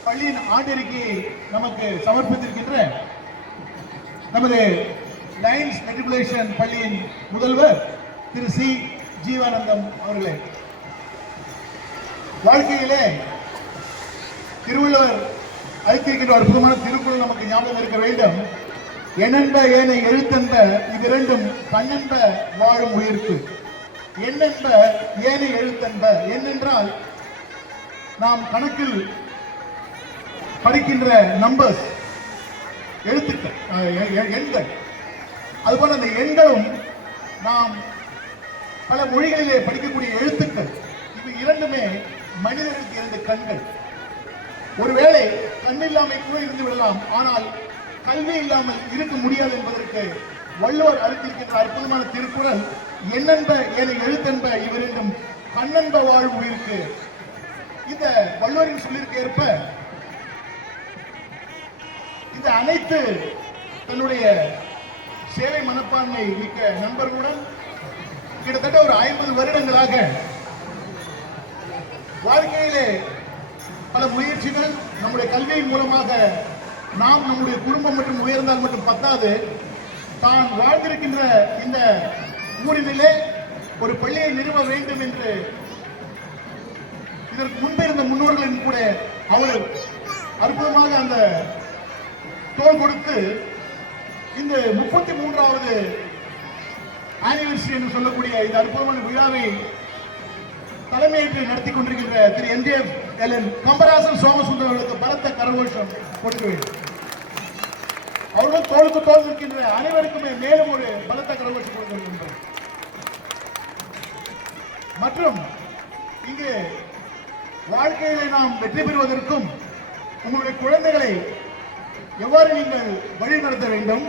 பள்ளியின் ஆண்டறிக்கையை நமக்கு சமர்ப்பித்திருக்கின்ற நமது லயன்ஸ் மெட்ரிகுலேஷன் பள்ளியின் முதல்வர் திரு சி ஜீவானந்தம் அவர்களே, வாழ்க்கையிலே திருவள்ளுவர் அளித்திருக்கின்ற அற்புதமான திருக்குறள் நமக்கு ஞாபகம் இருக்க வேண்டும். எண்ணென்ப ஏனை எழுத்தென்ப இவ்விரண்டும் கண்ணென்ப வாழும் உயிர்க்கு. எண்ணென்ப ஏனை எழுத்தென்ப, என்னென்றால் நாம் கணக்கில் படிக்கின்ற நம்பர்ஸ், எழுத்துக்கள், எண்கள், அதுபோல அந்த எண்களும் நாம் பல மொழிகளிலே படிக்கக்கூடிய எழுத்துக்கள், இவை இரண்டுமே மனிதர்களுக்கு இரண்டு கண்கள். ஒருவேளை கண்ணில்லாமை கூட இருந்து விடலாம், ஆனால் கல்வி இல்லாமல் இருக்க முடியாது என்பதற்கு வள்ளுவர் அளித்திருக்கின்ற அற்புதமான திருக்குறள் எண்ணென்ப ஏனை எழுத்தென்ப இவரிடம் கண்ணென்ப வாழ்வு உயிருக்கு. இந்த வள்ளுவரின் சொல்லிற்கு ஏற்ப இந்த அனைத்து தன்னுடைய சேவை மனப்பான்மை மிக்க நண்பர்களுடன் கிட்டத்தட்ட ஒரு 50 வருடங்களாக வாழ்க்கையிலே பல முயற்சிகள், நம்முடைய கல்வியின் மூலமாக நாம் நம்முடைய குடும்பம் மட்டும் உயர்ந்தால் மட்டும் பத்தாது, தான் வாழ்ந்திருக்கின்ற இந்த ஊரிலே ஒரு பள்ளியை நிறுவ வேண்டும் என்று இதற்கு முன்பே இருந்த முன்னோர்களின் கூட அவர் அற்புதமாக அந்த தோள் கொடுத்து இந்த 33வது ஆனிவர்சரி என்று சொல்லக்கூடிய இந்த அற்புதமான விழாவை தலைமையேற்று நடத்தி கொண்டிருக்கின்ற திரு என்ஜிஎஃப் எல்என் கம்பராசன் சோமசுந்தர் அவர்களுக்கு பலத்த கரகோஷம் கொடுக்க வேண்டும். அவர்கள் தோளுக்கு தோல் இருக்கின்ற அனைவருக்குமே மேலும் ஒரு பலத்த கரகோஷம் கொடுக்க வேண்டும். மற்றும் இங்கு வாழ்க்கையிலே நாம் வெற்றி பெறுவதற்கும் உங்களுடைய குழந்தைகளை எவ்வாறு நீங்கள் வழிநடத்த வேண்டும்,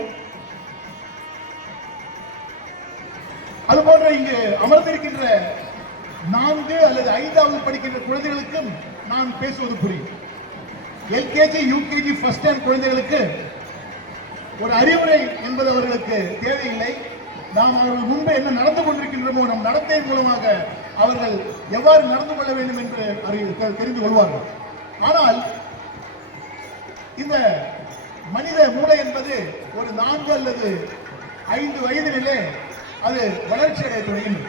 அதுபோன்ற இங்கு அமர்ந்திருக்கின்ற 4 அல்லது 5வது படிக்கின்ற குழந்தைகளுக்கும் நான் பேசுவது புரியும். எல்கேஜி, யூகேஜி, ஃபர்ஸ்ட் டைம் குழந்தைகளுக்கு ஒரு அறிவுரை என்பது அவர்களுக்கு தேவையில்லை. நாம் அவர்கள் முன்பு என்ன நடந்து கொண்டிருக்கின்றோமோ நம் நடத்தை மூலமாக அவர்கள் எவ்வாறு நடந்து கொள்ள வேண்டும் என்று தெரிந்து கொள்வார்கள். ஆனால் இந்த மனித மூளை என்பது ஒரு 4 அல்லது 5 வயதிலே அது வளர்ச்சி அடைய தொடங்கினது.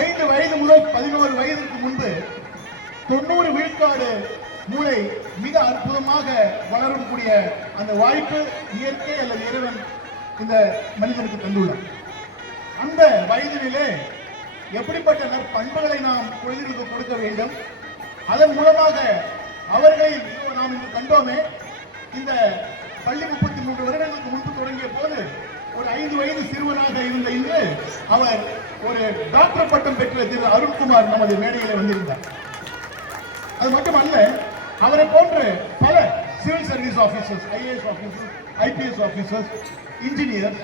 5 வயது முதல் 11 வயதுக்கு முன்பு 90 விழுக்காடு மூளை மிக அற்புதமாக வளரக்கூடிய அந்த வாய்ப்பு இயற்கை அல்லது இறைவன் இந்த மனிதனுக்கு தந்துள்ளார். அந்த வயதிலே எப்படிப்பட்ட நற்பண்புகளை நாம் குழந்தைகளுக்கு கொடுக்க வேண்டும், அதன் மூலமாக அவர்களை நாம் இன்று கண்டோமே. இந்த பள்ளி 33 வருடங்களுக்கு முன்பு தொடங்கிய போது ஒரு 5 வயது சிறுவனாக இருந்த இன்று அவர் ஒரு டாக்டர் பட்டம் பெற்ற திரு அருண்குமார் நமது மேடையில் வந்திருந்தார். அது மட்டுமல்ல, அவரை போன்ற பல civil service officers, IAS officers, IPS officers, engineer,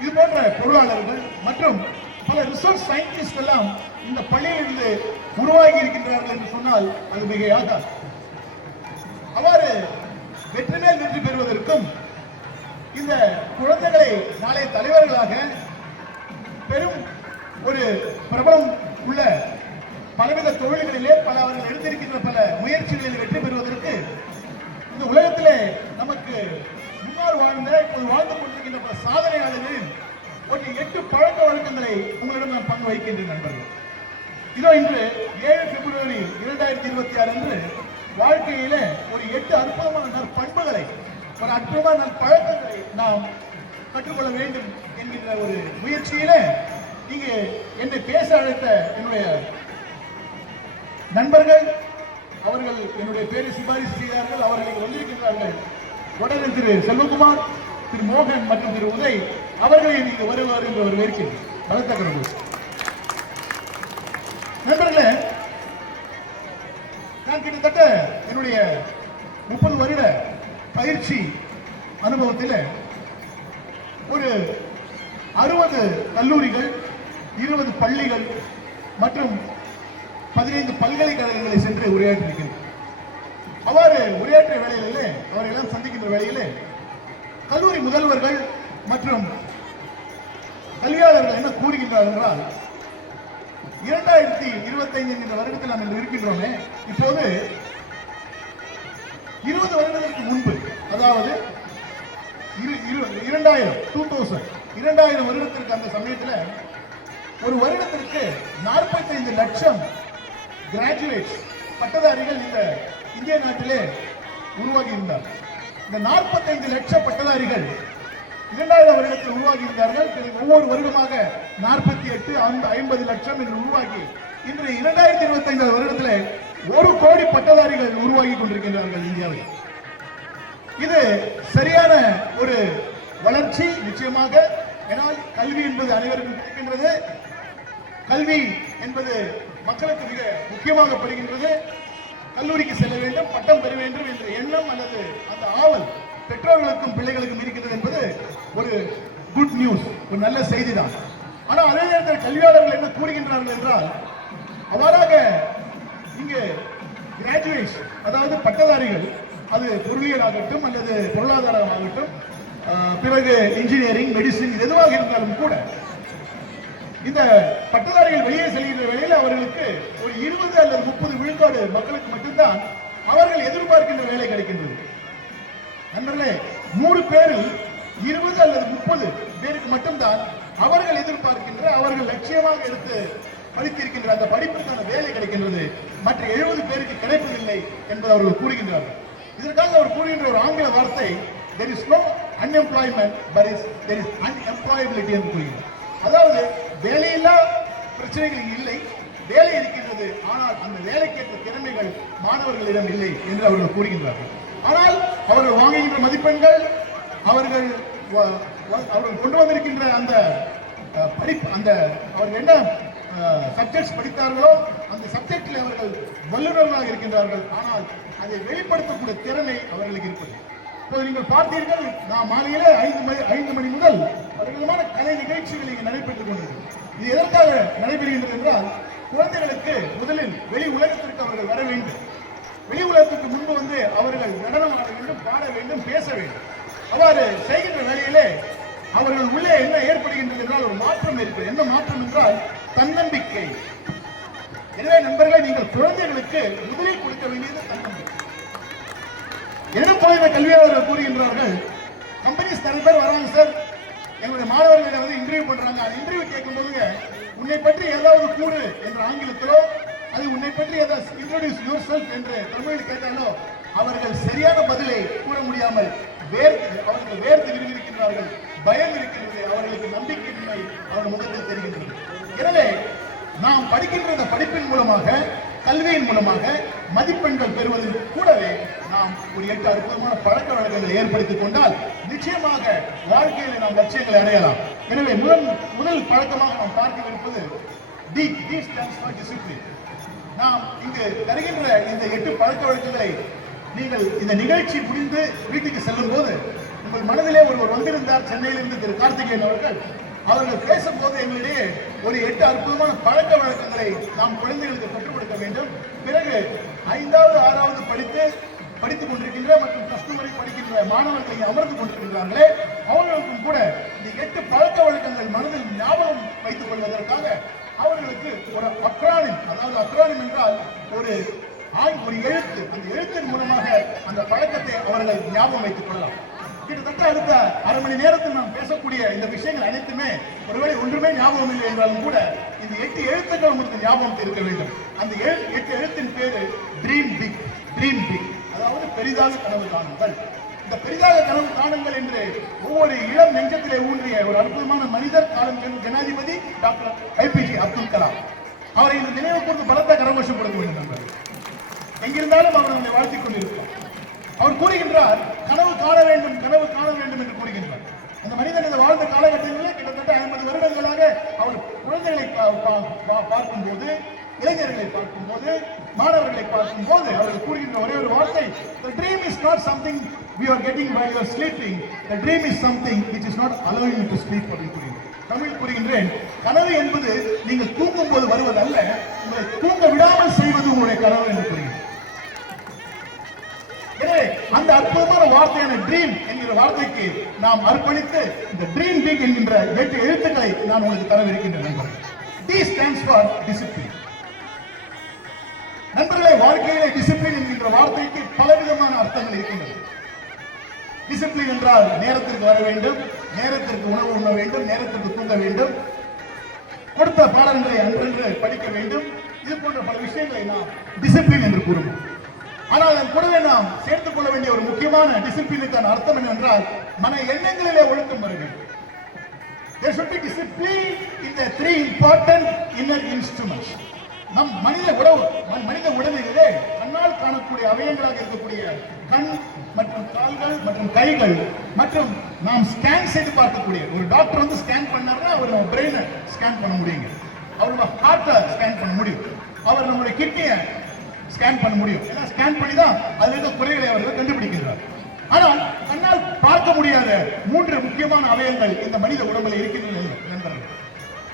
இது போன்ற பொருளாளர்கள் மற்றும் பல ரிசர்ச் சயின்டிஸ்ட் எல்லாம் இந்த பள்ளியிலிருந்து உருவாகி இருக்கின்றார்கள் என்று சொன்னால் அது மிகையாகாது. அவ்வாறு வெற்றி மேல் வெற்றி பெறுவதற்கும் இந்த குழந்தைகளை நாளைய தலைவர்களாக பெரும் ஒரு பிரபலம் உள்ள பலவித தொழில்களிலே அவர்கள் எடுத்திருக்கின்ற பல முயற்சிகளில் வெற்றி பெறுவதற்கு இந்த உலகத்திலே நமக்கு முன்னால் வாழ்ந்த இப்போது வாழ்ந்து கொண்டிருக்கின்ற பல சாதனையாளர்களில் ஒரு 8 பழக்க வழக்கங்களை உங்களிடம் நான் பங்கு வைக்கின்றேன் நண்பர்கள். இதோ இன்று 7 பிப்ரவரி 2026 அன்று வாழ்க்கையில ஒரு 8 அற்புதமான நற்பண்புகளை, ஒரு அற்புதமான நற்பழக்கங்களை நாம் கற்றுக்கொள்ள வேண்டும் என்கின்ற ஒரு முயற்சியில இங்கே என்னை பேச அழைத்த என்னுடைய நண்பர்கள், அவர்கள் என்னுடைய பேரை சிபாரிசு செய்தார்கள். அவர்கள் இங்கு வந்திருக்கின்றார்கள். உடனே திரு செல்வகுமார், திரு மோகன் மற்றும் திரு உதய் அவர்களை இங்கு வருவார் என்று வரவேற்கிறேன். பலத்த கரங்கள். நண்பர்களே, நான் கிட்டத்தட்ட என்னுடைய 30 வருட பயிற்சி அனுபவத்தில் ஒரு 60 கல்லூரிகள், 20 பள்ளிகள் மற்றும் 15 பல்கலைக்கழகங்களை சென்று உரையாற்றிருக்கிறேன். அவ்வாறு உரையாற்றிய வேளையிலே, அவர்களெல்லாம் சந்திக்கின்ற வேளையிலே கல்லூரி முதல்வர்கள் மற்றும் கல்வியாளர்கள் என்ன கூறுகின்றார்கள் என்றால், 2025 என்ற வருடத்தில் நாம் இருக்கின்றோமே, இப்போது 20 வருடங்களுக்கு முன்பு, அதாவது 2000 வருடத்திற்கு அந்த சமயத்தில் ஒரு வருடத்திற்கு 45 லட்சம் கிராஜுவேட்ஸ், பட்டதாரிகள் இந்த இந்திய நாட்டிலே உருவாகி இருந்தார். இந்த 45 லட்சம் பட்டதாரிகள் 2000 வருடத்தில் உருவாகி இருந்தார்கள். ஒவ்வொரு வருடமாக 48, 50 லட்சம் என்று உருவாகி இன்று 2025 வருடத்தில் 1 கோடி பட்டதாரிகள் உருவாகி கொண்டிருக்கின்றார்கள் இந்தியாவில். இது சரியான ஒரு வளர்ச்சி நிச்சயமாக. ஏனால் கல்வி என்பது அனைவருக்கும் கிடைக்கின்றது. கல்வி என்பது மக்களுக்கு மிக முக்கியமாக படுகின்றது. கல்லூரிக்கு செல்ல வேண்டும், பட்டம் பெற வேண்டும் என்ற எண்ணம் அல்லது அந்த ஆவல் பெற்றோர்களுக்கும் பிள்ளைகளுக்கும் இருக்கின்றது என்பது ஒரு குட் நியூஸ், ஒரு நல்ல செய்தி தான். ஆனால் அதே நேரத்தில் கல்வியாளர்கள் என்ன கூறுகின்றார்கள் என்றால், அவ்வாறாக இங்கு கிராஜுவேட்ஸ், அதாவது பட்டதாரிகள், அது பொருளியல் ஆகட்டும் அல்லது பொருளாதாரம் ஆகட்டும், பிறகு இன்ஜினியரிங், மெடிசின், எதுவாக இருந்தாலும் கூட இந்த பட்டதாரிகள் வெளியே செல்கின்ற வேளையில் அவர்களுக்கு ஒரு 20 அல்லது 30 விழுக்காடு மக்களுக்கு மட்டும்தான் அவர்கள் எதிர்பார்க்கின்ற வேலை கிடைக்கின்றது. நண்பர்களே, 100 பேரில் 20 அல்லது 30 பேருக்கு மட்டும்தான் அவர்கள் எதிர்பார்க்கின்ற, அவர்கள் லட்சியமாக எடுத்து படித்திருக்கின்ற அந்த படிப்பிற்கான வேலை கிடைக்கின்றது. மற்ற 70 பேருக்கு கிடைப்பதில்லை என்பது அவர்கள் கூறுகின்றார்கள். இதற்காக அவர் கூறுகின்ற ஒரு ஆங்கில வார்த்தை, there is no unemployment but there is unemployability என்று கூறுகிறார். அதாவது வேலையில்லா பிரச்சனைகள் இல்லை, வேலை இருக்கின்றது, ஆனால் அந்த வேலைக்கேற்ற திறமைகள் மாணவர்களிடம் இல்லை என்று அவர்கள் கூறுகின்றார்கள். ஆனால் அவர்கள் வாங்குகின்ற மதிப்பெண்கள், அவர்கள் கொண்டு வந்திருக்கின்ற அந்த படிப்பு, அந்த அவர்கள் என்ன சப்ஜெக்ட்ஸ் படித்தார்களோ அந்த சப்ஜெக்டில் அவர்கள் வல்லுநர்களாக இருக்கின்றார்கள். ஆனால் அதை வெளிப்படுத்தக்கூடிய திறமை அவர்களுக்கு இருப்பது. இப்போது நீங்கள் பார்த்தீர்கள், நான் மாலையில 5 மணி முதல் பலவிதமான கலை நிகழ்ச்சிகள் இங்கு நடைபெற்றுக் கொண்டிருக்கிறது. இது எதற்காக நடைபெறுகின்றது என்றால், குழந்தைகளுக்கு முதலில் வெளி உலகத்திற்கு அவர்கள் வர வேண்டும். வெளி உலகத்துக்கு முன்பு வந்து அவர்கள் நடனம் ஆட வேண்டும், பாட வேண்டும், பேச வேண்டும். அவ்வாறு செய்கின்ற வேளையிலே அவர்கள் உள்ளே என்ன ஏற்படுகின்றது என்றால் ஒரு மாற்றம் ஏற்படும். என்ன மாற்றம் என்றால் தன்னம்பிக்கை. எனவே நண்பர்களை, நீங்கள் குழந்தைகளுக்கு முதலில் கொடுக்க வேண்டியது தன்னம்பிக்கை. என்னிடம் போய் கல்வியாளர்கள் கூறுகின்றார்கள், கம்பெனிஸ் நிறைய பேர் வராங்க சார், எங்களுடைய மாணவர்களை வந்து இன்டர்வியூ பண்றாங்க. அந்த இன்டர்வியூ கேட்கும் போது உன்னை பற்றி ஏதாவது கூறு என்ற ஆங்கிலத்திலோ, அது உன்னை பற்றி ஏதாவது இன்ட்ரோடியூஸ் யுவர் செல்ஃப் என்று தமிழில் கேட்டாலோ அவர்கள் சரியான பதிலை கூற முடியாமல் அவர்கள் வேர்த்து விரும்பியிருக்கின்றார்கள். பயம் இருக்கின்றது, அவர்களுக்கு நம்பிக்கையின்மை அவர்கள் முகத்தில் தெரிகின்றது. எனவே நாம் படிக்கின்ற இந்த படிப்பின் மூலமாக, கல்வியின் மூலமாக மதிப்பெண்கள் பெறுவதில் கூடவே நாம் ஒரு 8 அற்புதமான பழக்க வழக்கங்களை ஏற்படுத்திக் கொண்டால் நிச்சயமாக வாழ்க்கையில் நாம் லட்சியங்களை அடையலாம். எனவே முதல் பழக்கமாக நாம் பார்க்கவிருப்பது D stands for discipline. நாம் இங்கு தருகின்ற இந்த 8 பழக்க வழக்கங்களை நீங்கள் இந்த நிகழ்ச்சி முடிந்து வீட்டுக்கு செல்லும் போது உங்கள் மனதிலே ஒருவர் வந்திருந்தார், சென்னையிலிருந்து திரு கார்த்திகேயன் அவர்கள் பேசும்போது எங்களிடையே ஒரு 8 அற்புதமான பழக்க வழக்கங்களை நாம் குழந்தைகளுக்கு கற்றுக் கொடுக்க வேண்டும். பிறகு 5வது 6வது படித்துக் கொண்டிருக்கின்ற மற்றும் +2 வரை படிக்கின்ற மாணவர்களை அமர்ந்து கொண்டிருக்கிறார்களே, அவர்களுக்கும் கூட இந்த 8 பழக்க வழக்கங்கள் மனதில் ஞாபகம் வைத்துக் கொள்வதற்காக அவர்களுக்கு ஒரு அக்ரானிம், அதாவது அக்ரானிம் என்றால் ஒரு எழுத்து, அந்த எழுத்தின் மூலமாக அந்த பழக்கத்தை அவர்கள் ஞாபகம் வைத்துக் கொள்ளலாம். கிட்டத்தட்ட அடுத்த அரை மணி நேரத்தில் நாம் பேசக்கூடிய இந்த விஷயங்கள் அனைத்துமே ஒருவேளை ஒன்றுமே ஞாபகம் இல்லை என்றாலும் கூட இந்த 8 எழுத்துக்கள் உங்களுக்கு ஞாபகம் இருக்க வேண்டும். அந்த 8 எழுத்தின் பேரு ட்ரீம் பிக். ட்ரீம் பிக் அதாவது பெரிதாக கனவு காணுங்கள். இந்த பெரிதாக கனவு காணுங்கள் என்று ஒவ்வொரு இளம் நெஞ்சத்திலே ஊன்றிய ஒரு அற்புதமான மனிதர் காலம் சென்ற ஜனாதிபதி டாக்டர் APJ அப்துல் கலாம். அவரை இந்த நினைவு கூர்ந்து பலத்த கரகோஷம் கொடுக்க வேண்டும் நண்பர்கள். எங்கிருந்தாலும் அவர் நம்மை வாழ்த்திக் கொண்டிருப்பார். அவர் கூறுகின்றார், கனவு காண வேண்டும், கனவு காண வேண்டும் என்று கூறுகின்றார். அந்த மனிதன் இந்த வாழ்ந்த காலகட்டங்களில் கிட்டத்தட்ட 50 வருடங்களாக அவர் குழந்தைகளை பார்க்கும்போது, இளைஞர்களை பார்க்கும்போது, மாணவர்களை பார்க்கும்போது அவர்கள் கூறுகின்ற ஒரே ஒரு வார்த்தை, the dream is not something we are getting while you are sleeping, the dream is something which is not allowing you to sleep அப்படின்னு கூறுகின்றார். தமிழ் கூறுகின்றேன், கனவு என்பது நீங்கள் தூங்கும் போது வருவதல்ல, உங்களை தூங்க விடாமல் செய்வது உங்களுடைய கனவு என்று கூறுகின்றார். எனவே அந்த அற்புதமான வார்த்தையான ட்ரீம் என்கிற வார்த்தைக்கு நாம் அர்ப்பணித்து இந்த ட்ரீம் பிக் என்கின்ற 8 எழுத்துக்களை நான் உங்களுக்கு தரவிருக்கின்ற நண்பர்கள். D stands for discipline. நண்பர்களே, வாழ்க்கையிலே டிசிப்ளின் என்கின்ற வார்த்தைக்கு பலவிதமான அர்த்தங்கள் இருக்கின்றன. டிசிப்ளின் என்றால் நேரத்திற்கு வர வேண்டும், நேரத்திற்கு உணவு உண்ண வேண்டும், நேரத்திற்கு தூங்க வேண்டும், கொடுத்த பாடங்களை அன்றன்று படிக்க வேண்டும். இது போன்ற பல விஷயங்களை நாம் டிசிப்ளின் என்று கூறுவோம். ஆனால் அதன் கூடவே நாம் சேர்த்துக் கொள்ள வேண்டிய ஒரு முக்கியமான டிசிப்ளினுக்கான அர்த்தம் என்னவென்றால் மன எண்ணங்களிலே ஒழுக்கம் வர வேண்டும். There should be discipline in the 3 important inner instruments. நம் மனித உடலிலே கண்ணால் காணக்கூடிய அவயங்களாக இருக்கக்கூடிய கண் மற்றும் கால்கள் மற்றும் கைகள் மற்றும் நாம் ஸ்கேன் செய்து பார்க்கக்கூடிய ஒரு டாக்டர் வந்து ஸ்கேன் பண்ணாருன்னா அவர் நம்ம பிரெயினை ஸ்கேன் பண்ண முடியுங்க, அவரோட ஹார்ட்டை ஸ்கேன் பண்ண முடியும், அவர் நம்மளுடைய கிட்னியை ஸ்கேன் பண்ண முடியும். ஏன்னா ஸ்கேன் பண்ணி தான் அதில் இருக்க குறைகளை அவர்கள் கண்டுபிடிக்கின்றார். ஆனால் கண்ணால் பார்க்க முடியாத 3 முக்கியமான அவயங்கள் இந்த மனித உடம்பில் இருக்கின்றன நண்பர்கள்.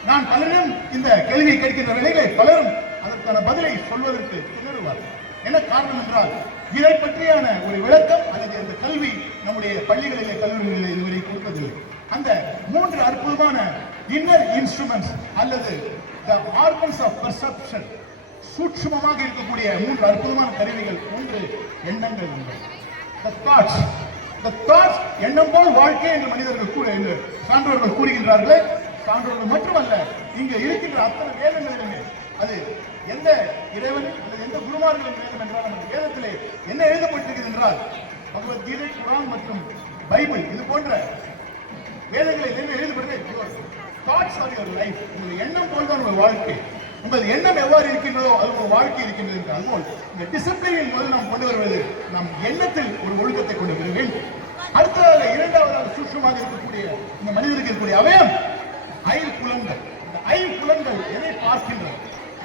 நான் பலரும் இந்த கேள்வியை கேட்கின்ற வேளையிலே பலரும் அதற்கான பதிலை சொல்வதற்கு திணறுவார். என்ன காரணம் என்றால் இதை பற்றியான ஒரு விளக்கம் அல்லது அந்த கல்வி நம்முடைய பள்ளிகளிலே கல்லூரிகளிலே இதுவரை கொடுப்பதில்லை. அந்த 3 அற்புதமான இன்னர் இன்ஸ்ட்ருமெண்ட்ஸ் அல்லது the organs of perception, சூட்சுமமாக இருக்கக்கூடிய 3 அற்புதமான கருவிகள். 1 எண்ணங்கள். the thoughts எண்ணம் போல் வாழ்க்கை என்று மனிதர்கள் கூட என்று சான்றோர்கள் கூறுகின்றார்களே. சான்றோர்கள் மட்டுமல்ல, இங்க இருக்கின்ற அத்தனை வேதங்களிலுமே அது எந்த இறைவன் அல்லது எந்த குருமார்களின் வேதம் என்றால் நமது வேதத்திலே என்ன எழுதப்பட்டிருக்கிறது என்றால் பகவத்கீதை, குர்ஆன் மற்றும் பைபிள் இது போன்ற வேதங்களை எழுதப்பட்டது. Thoughts are your life. உங்கள் எண்ணம் போல்தான் உங்கள் வாழ்க்கை. உங்கள் எண்ணம் எவ்வாறு இருக்கின்றதோ அது உங்கள் வாழ்க்கை இருக்கின்றது என்று. அதுபோல் இந்த டிசிப்ளினின் போது நாம் கொண்டு வருவது நம் எண்ணத்தில் ஒரு ஒழுக்கத்தை கொண்டு வர வேண்டும். அடுத்ததாக 2வது சூட்சமாக இருக்கக்கூடிய இந்த மனிதருக்கு இருக்கக்கூடிய அவயம் ஐம்புலன்கள். இந்த ஐம்புலன்கள் எதை பார்க்கின்றது,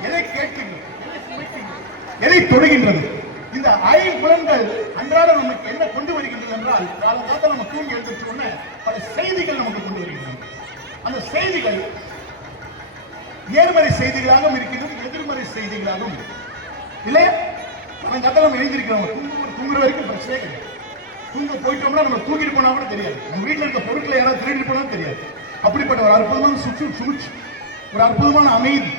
எதை கேட்கின்றது, எதை சுவைக்கின்றது, எதை தொடுகின்றது. இந்த ஐம்புலன்கள் அன்றாட நமக்கு என்ன கொண்டு வருகின்றது என்றால் காலங்காலத்தில் நம்ம தூங்கி எழுந்திருச்ச உடனே பல செய்திகள் நமக்கு கொண்டு வருகின்றன. அந்த செய்திகள் நேர்மறை செய்திகளாகவும் இருக்கின்றது, எதிர்மறை செய்திகளாகவும் இல்லையா? காலங்காலத்தில் நம்ம எழுந்திருக்கிறோம், தூங்குற வரைக்கும் பிரச்சனை கிடையாது. தூங்க போயிட்டோம்னா நம்ம தூக்கிட்டு போனா கூட தெரியாது. நம்ம வீட்டில் இருக்க பொருட்களை யாராவது திருடிட்டு போனாலும் தெரியாது. அப்படிப்பட்ட ஒரு அற்புதமான சுவிட்ச், ஒரு அற்புதமான அமைதி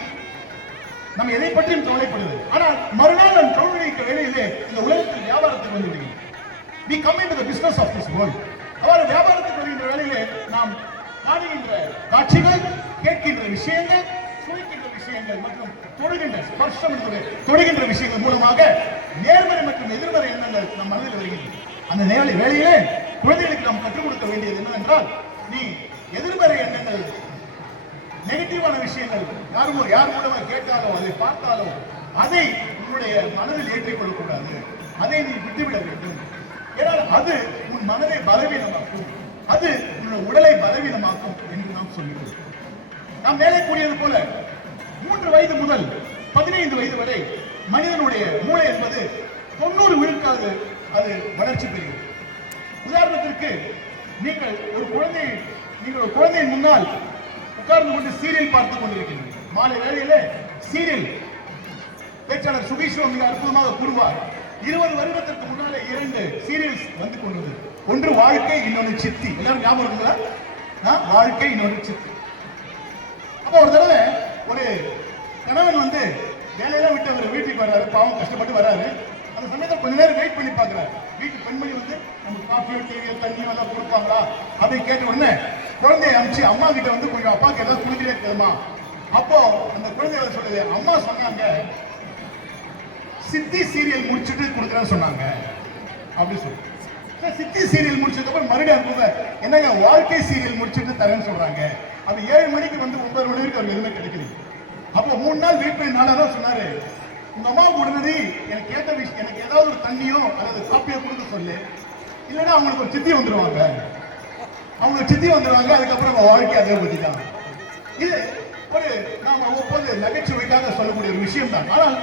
நம்ம எதை பற்றியும் கவலைப்படுது. ஆனால் மறுநாள் நம் தொழில்நுட்ப வேலையிலே இந்த உலகத்தில் வியாபாரத்துக்கு வந்து விடுகிறோம். we come into the business of this world. அவர் வியாபாரத்துக்கு வருகின்ற வேலையிலே நாம் காணுகின்ற காட்சிகள், கேட்கின்ற விஷயங்கள், சுவைக்கின்ற விஷயங்கள் மற்றும் தொடுகின்ற ஸ்பர்ஷம் தொடுகின்ற விஷயங்கள் மூலமாக நேர்மறை மற்றும் எதிர்மறை எண்ணங்கள் நம் மனதில் வருகின்றன. அந்த வேலையிலே குழந்தைகளுக்கு நாம் கற்றுக் கொடுக்க வேண்டியது என்னவென்றால், நீ எதிர்மறை எண்ணங்கள், நெகட்டிவான விஷயங்கள் யார் மூலமா கேட்டாலோ அதை பார்த்தாலோ அதை உன்னுடைய மனதில் ஏற்றிக்கொள்ளக்கூடாது, அதை நீ விட்டுவிட வேண்டும். ஏனால் அது உன் மனதை பலவீனமாக்கும், அது உன்னுடைய உடலை பலவீனமாக்கும் என்று நாம் சொல்கிறோம். நாம் மேலே கூறியது போல 3 வயது முதல் 15 வயது வரை மனிதனுடைய மூளை என்பது 90 விழுக்காடு அது வளர்ச்சி பெறுகிறது. உதாரணத்திற்கு நீங்கள் ஒரு குழந்தையின் முன்னால் உட்கார்ந்து கொண்டு சீரியல் பார்த்துக் கொண்டிருக்கின்றனர். மாலை வேளையிலே சீரியல் பேச்சாளர் சுகீஸ்வரன் மிக அற்புதமாக கூறுவார், 20 வருடத்திற்கு முன்னாலே 2 சீரியல்ஸ் வந்து கொண்டது. ஒன்று வாழ்க்கை, இன்னொன்று சித்தி. எல்லாரும் ஞாபகம் இருக்குங்களா? வாழ்க்கை, இன்னொன்று சித்தி. அப்போ ஒரு தடவை ஒரு கணவன் வந்து வேலையெல்லாம் விட்டு அவர் வீட்டுக்கு வர்றாரு, பாவம் கஷ்டப்பட்டு வர்றாரு. அந்த சமயத்தில் கொஞ்ச நேரம் வெயிட் பண்ணி பார்க்கிறார். வீட்டுக்கு பெண்மணி வந்து நமக்கு காஃபியோ டீயோ தண்ணியோ எல்லாம் கொடுப்பாங்களா அப்படின்னு கேட்ட உடனே குழந்தைய அனுப்பிச்சு அம்மா கிட்ட வந்து கொஞ்சம் அப்பாவுக்கு ஏதாவது குடிக்கிறே கேளுமா. அப்போ அந்த குழந்தைய சொல்லுது, அம்மா சொன்னாங்க சித்தி சீரியல் முடிச்சுட்டு கொடுக்குறேன்னு சொன்னாங்க அப்படின்னு சொல்லி. சித்தி சீரியல் முடிச்சதுக்கு அப்புறம் மறுபடியும் அனுப்புங்க, என்னங்க வாழ்க்கை சீரியல் முடிச்சுட்டு தரேன்னு சொல்றாங்க. அது 7 மணிக்கு வந்து 9 மணி வரைக்கும் அவருக்கு எதுவுமே கிடைக்குது. அப்போ 3 நாள் வெயிட் பண்ணி 4 நாள் சொன்னாரு, உங்க அம்மாவுக்கு உடனே எனக்கு ஏற்ற விஷயம், எனக்கு ஏதாவது ஒரு தண்ணியோ அல்லது காப்பியோ கொடுக்க சொல்லு, இல்லைன்னா அவங்களுக்கு ஒரு சித்தி வந்துருவாங்க. அவங்களுக்கு சித்தி வந்துருவாங்க, அதுக்கப்புறம் அவங்க வாழ்க்கை அதே பத்தி தான். இது ஒரு நாம ஒவ்வொரு நகைச்சுவைக்காக சொல்லக்கூடிய ஒரு விஷயம் தான். ஆனால்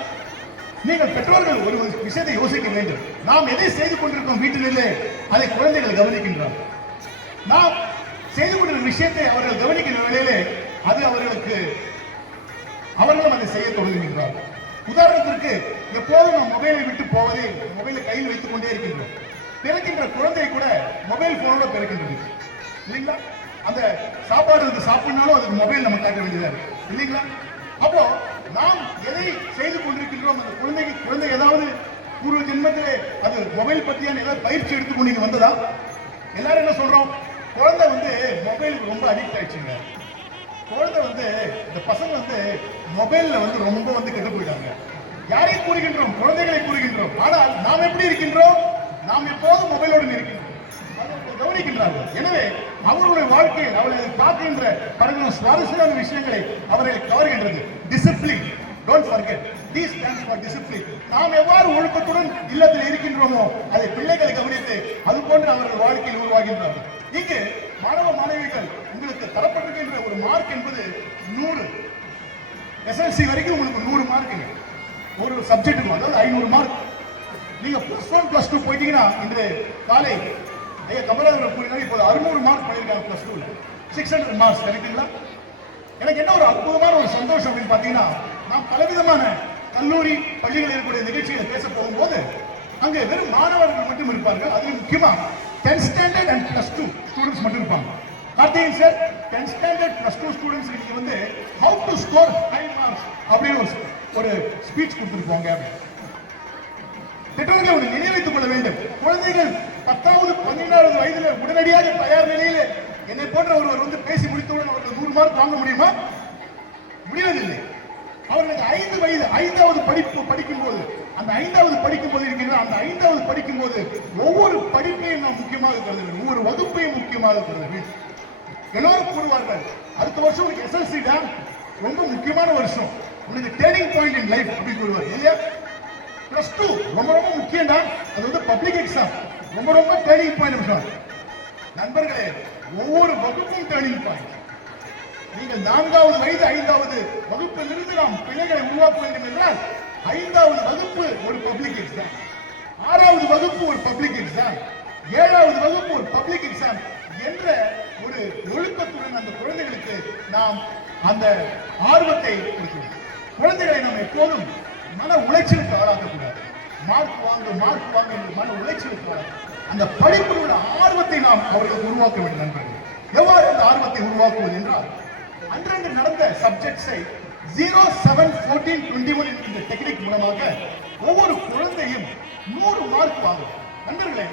நீங்கள் பெற்றோர்கள் ஒரு விஷயத்தை யோசிக்க வேண்டும். நாம் எதை செய்து கொண்டிருக்கோம் வீட்டிலே, அதை குழந்தைகள் கவனிக்கின்றார். நாம் செய்து கொண்டிருக்கிற விஷயத்தை அவர்கள் கவனிக்கின்ற வேளையிலே அது அவர்களும் அதை செய்ய தொடங்குகின்றார். உதாரணத்திற்கு எப்போதும் நாம் மொபைலை விட்டு போவதே, மொபைலை கையில் வைத்துக் கொண்டே இருக்கின்றோம். பிறக்கின்ற குழந்தை கூட மொபைல் போனோட பிறக்கின்றது இல்லைங்களா? அந்த சாப்பாடு சாப்பிடனாலும் அதுக்கு மொபைல் நம்ம காட்ட வேண்டியதா இருக்கு இல்லைங்களா? அப்போ நாம் எதை செய்து கொண்டிருக்கின்றோம், அந்த குழந்தை ஏதாவது பூர்வ ஜென்மத்திலே அது மொபைல் பற்றியான ஏதாவது பயிற்சி எடுத்துக்கொண்டு நீங்க வந்ததா? எல்லாரும் என்ன சொல்றோம், குழந்தை வந்து மொபைலுக்கு ரொம்ப அடிக்ட் ஆயிடுச்சுங்க. குழந்தை வந்து இந்த பசங்க வந்து மொபைல்ல வந்து ரொம்ப வந்து கெட்டு போயிட்டாங்க. யாரை கூறுகின்றோம்? குழந்தைகளை கூறுகின்றோம். ஆனால் நாம் எப்படி இருக்கின்றோம்? நாம் எப்போதும் மொபைலோடு இருக்கின்றோம், கவனிக்கின்றார்கள். எனவே அவர்களுடைய வாழ்க்கையில் அவர்களை பார்க்கின்ற பல சுவாரஸ்யமான விஷயங்களை அவர்களை கவர்கின்றது. Discipline, don't forget, D stands for discipline. நாம் எவ்வாறு ஒழுக்கத்துடன் இல்லத்தில் இருக்கின்றோமோ அதை பிள்ளைகளை கவனித்து அது போன்று அவர்கள் வாழ்க்கையில் உருவாகின்றார்கள். இங்கு மாணவ மாணவிகள் உங்களுக்கு தரப்பட்டிருக்கின்ற ஒரு மார்க் என்பது 100. எஸ்எல்சி வரைக்கும் உங்களுக்கு 100 மார்க்குங்க ஒரு சப்ஜெக்ட்டுக்கும், அதாவது 500 மார்க். நீங்க +1 +2 போயிட்டீங்கன்னா இன்று காலை கமலாதரன் கூறினாங்க, இப்போது 600 மார்க் பண்ணியிருக்காங்க +2ல, 600 மார்க்ஸ். கரெக்டுங்களா? எனக்கு என்ன ஒரு அற்புதமான ஒரு சந்தோஷம் அப்படின்னு பார்த்தீங்கன்னா, நாம் பலவிதமான கல்லூரி பள்ளிகளில் இருக்கக்கூடிய நிகழ்ச்சிகளை பேச போகும்போது அங்கே வெறும் மாணவர்கள் மட்டும் இருப்பார்கள். அதில் முக்கியமா 10th ஸ்டாண்டர்ட் அண்ட் +2 ஸ்டூடெண்ட்ஸ் மட்டும் இருப்பாங்க. Karthikeyan sir 10th standard +2 students நீங்க வந்து how to score high marks அப்படின்னு ஒரு ஸ்பீச் கொடுத்துருப்பாங்க. பெற்றோர்கள் ஒரு நினைவைத்துக் கொள்ள வேண்டும். குழந்தைகள் 10வது 12வது வயதில் உடனடியாக தயார் நிலையில் என்னை போன்ற ஒருவர் வந்து பேசி முடித்தவுடன் அவர்கள் 100 மார்க் வாங்க முடியுமா? முடிவதில்லை. அவர்களுக்கு 5 வயது 5வது படிக்கும் போது, அந்த 5வது படிக்கும் போது இருக்கின்ற அந்த 5வது படிக்கும் போது ஒவ்வொரு படிப்பையும் நாம் முக்கியமாக கருத வேண்டும், ஒவ்வொரு வகுப்பையும் முக்கியமாக கருத வேண்டும். எல்லாரும் கூறுவார்கள், அடுத்த வருஷம் உங்களுக்கு எஸ்எல்சி தான் ரொம்ப முக்கியமான வருஷம், உங்களுக்கு டேர்னிங் பாயிண்ட் இன் லைஃப் அப்படின்னு கூறுவார் இல்லையா? +2 ரொம்ப ரொம்ப முக்கியம் தான், அது வந்து பப்ளிக் எக்ஸாம் ரொம்ப ரொம்ப டேர்னிங் பாயிண்ட். நண்பர்களே, ஒவ்வொரு வகுப்பும் டேர்னிங் பாயிண்ட். நீங்கள் 4வது வயது 5வது வகுப்பிலிருந்து நாம் பிள்ளைகளை உருவாக்க வேண்டும் என்றால் 5வது வகுப்பு ஒரு பப்ளிக் எக்ஸாம், 6வது வகுப்பு ஒரு பப்ளிக் எக்ஸாம், 7வது வகுப்பு ஒரு பப்ளிக் எக்ஸாம் என்ற ஒரு ஒழுக்கத்துடன் அந்த குழந்தைகளுக்கு நாம் அந்த ஆர்வத்தை கொடுக்கணும். குழந்தைகளை நாம் எப்போதும் மன உளைச்சலுக்கு ஆளாக்கக்கூடாது. மார்க் வாங்க என்று மன உளைச்சலுக்கு ஆளாக்க, அந்த படிப்புடைய ஆர்வத்தை நாம் அவர்களுக்கு உருவாக்க வேண்டும். நண்பர்கள், எவ்வாறு அந்த ஆர்வத்தை உருவாக்குவது என்றால், அன்றன்று நடந்த சப்ஜெக்ட்ஸை 0, 7, 14, 21 என்கின்ற டெக்னிக் மூலமாக ஒவ்வொரு குழந்தையும் 100 மார்க் வாங்கும். நண்பர்களே,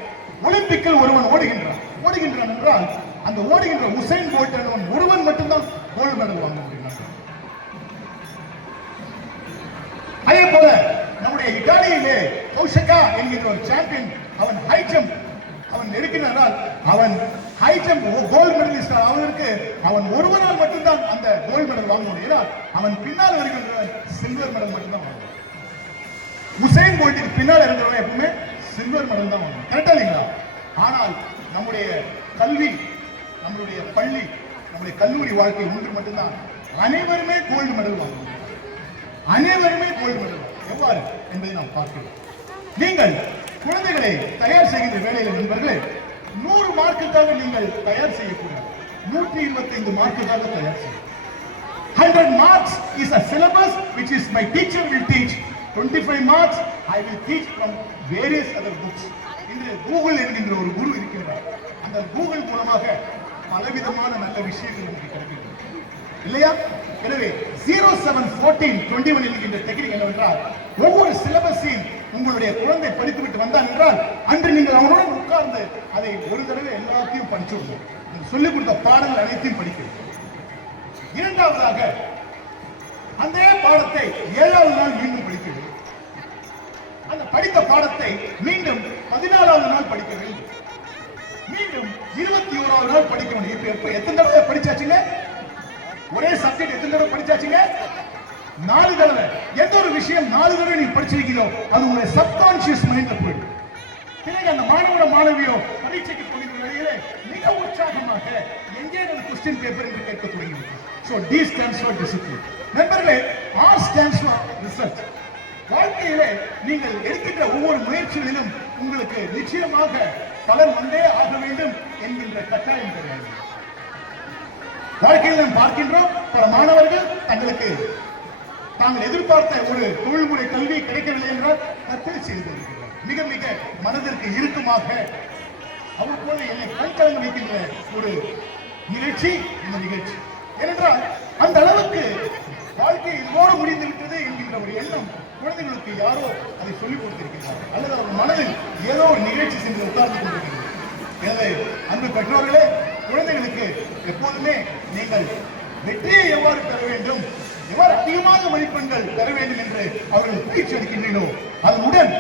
ஒலிம்பிக்கில் ஒருவன் ஓடுகின்றான் என்றால் அந்த ஓடுகின்ற உசைன் போல்ட் என்பவன் ஒருவன் மட்டும்தான் கோல்டு மெடல் வாங்க முடியும். அதே போல நம்முடைய இத்தாலியிலே கௌஷிகா என்கின்ற ஒரு சாம்பியன், அவன் ஹை ஜம்ப் அவன் எடுக்கிறானால் அவன் ஹை ஜம்ப் கோல்டு மெடலிஸ்ட். அவன் ஒருவனால் மட்டும்தான் அந்த கோல்டு மெடல் வாங்க முடியும். அவன் பின்னால் வருகின்ற சில்வர் மெடல் மட்டும்தான் வாங்குவான். உசைன் போல்ட்டுக்கு பின்னால் இருக்கிறவன் எப்பவுமே சில்வர் மெடல் தான் வாங்குவான். கரெக்டா இல்லைங்களா? ஆனால் நம்முடைய கல்வி, நம்மளுடைய பள்ளி, நம்முடைய கல்லூரி வாழ்க்கை ஒன்று மட்டும்தான் அனைவருமே கோல்டு மெடல் வாங்குவாங்க. அனைவருமே கோல்டு மெடல் எவ்வாறு என்பதை நாம் பார்க்கிறோம். நீங்கள் குழந்தைகளை தயார் செய்கின்ற வேலையில் நண்பர்களே, 100 மார்க்குக்காக நீங்கள் தயார் செய்யக்கூடாது, 125 மார்க்குக்காக தயார் செய்ய. 100 marks is a syllabus which is my teacher will teach. 25 marks I will teach from various other books. இன்று கூகுள் என்கின்ற ஒரு குரு இருக்கின்றார். அந்த கூகுள் மூலமாக பலவிதமான நல்ல விஷயங்கள் நமக்கு கிடைக்கின்றன இல்லையா? எனவே 0, 7, 14, 21 என்கின்ற டெக்னிக் என்னவென்றால், ஒவ்வொரு சிலபஸையும் உங்களுடைய குழந்தை படித்துவிட்டு வந்தான் என்றால் அன்று நீங்கள் அவனுடன் உட்கார்ந்து அதை ஒரு தடவை எல்லாத்தையும் படிச்சுடணும். சொல்லிக் கொடுத்த பாடங்கள் அனைத்தையும் படிக்கணும். இரண்டாவதாக அந்த பாடத்தை 7வது நாள் மீண்டும் படிக்க வேண்டும். அந்த படித்த பாடத்தை மீண்டும் 14வது நாள் படிக்க வேண்டும். மீண்டும் 21வது நாள் படிக்க வேண்டும். இப்ப எத்தனை தடவை படிச்சாச்சுங்க? ஒரே சப்ஜெக்ட் எத்தனை தடவை படிச்சாச்சுங்க? 4 தடவை. எந்த ஒரு விஷயம் 4 தடவை நீங்க படிச்சிருக்கீங்களோ அது உங்களுடைய சப்கான்சியஸ் மைண்ட்ல போயிடும். பிறகு அந்த மாணவியோ பரீட்சைக்கு போகிற வழியிலே மிக உற்சாகமாக எங்கே கொஸ்டின் பேப்பர் என்று கேட்க தொடங்கினோம். So D stands for discipline. நண்பர்களே, R stands for result. வாழ்க்கையிலே நீங்கள் எடுக்கின்ற ஒவ்வொரு முயற்சிகளிலும் உங்களுக்கு நிச்சயமாக பலன் வந்தே ஆக வேண்டும் என்கின்ற கட்டாயம் கிடையாது. வாழ்க்கையில் நாம் பார்க்கின்றோம் பல மாணவர்கள் தங்களுக்கு தாங்கள் எதிர்பார்த்த ஒரு தொழில்முறை கல்வி கிடைக்கவில்லை என்றால் தற்கொலை செய்து கொள்கிறார்கள். மிக மிக மனதிற்கு இறுக்கமாக அவர் போல என்னை கண்கலங்க வைக்கின்ற ஒரு நிகழ்ச்சி இந்த நிகழ்ச்சி. ஏனென்றால் அந்த அளவுக்கு வாழ்க்கை இதோடு முடிந்து விட்டது என்கின்ற ஒரு எண்ணம் குழந்தைகளுக்கு யாரோ அதை சொல்லிக் கொடுத்திருக்கிறார் அல்லது அவர் மனதில் ஏதோ ஒரு நிகழ்ச்சி சென்று உட்கார்ந்து கொண்டிருக்கிறது. எனவே அன்பு பெற்றோர்களே, குழந்தைகளுக்கு எப்போதுமே நீங்கள் வெற்றியை எவ்வாறு பெற வேண்டும், எவ்வாறு அதிகமாக மதிப்பெண்கள் பெற வேண்டும் என்று அவர்கள் பயிற்சி அளிக்கின்றனோ அதனுடன்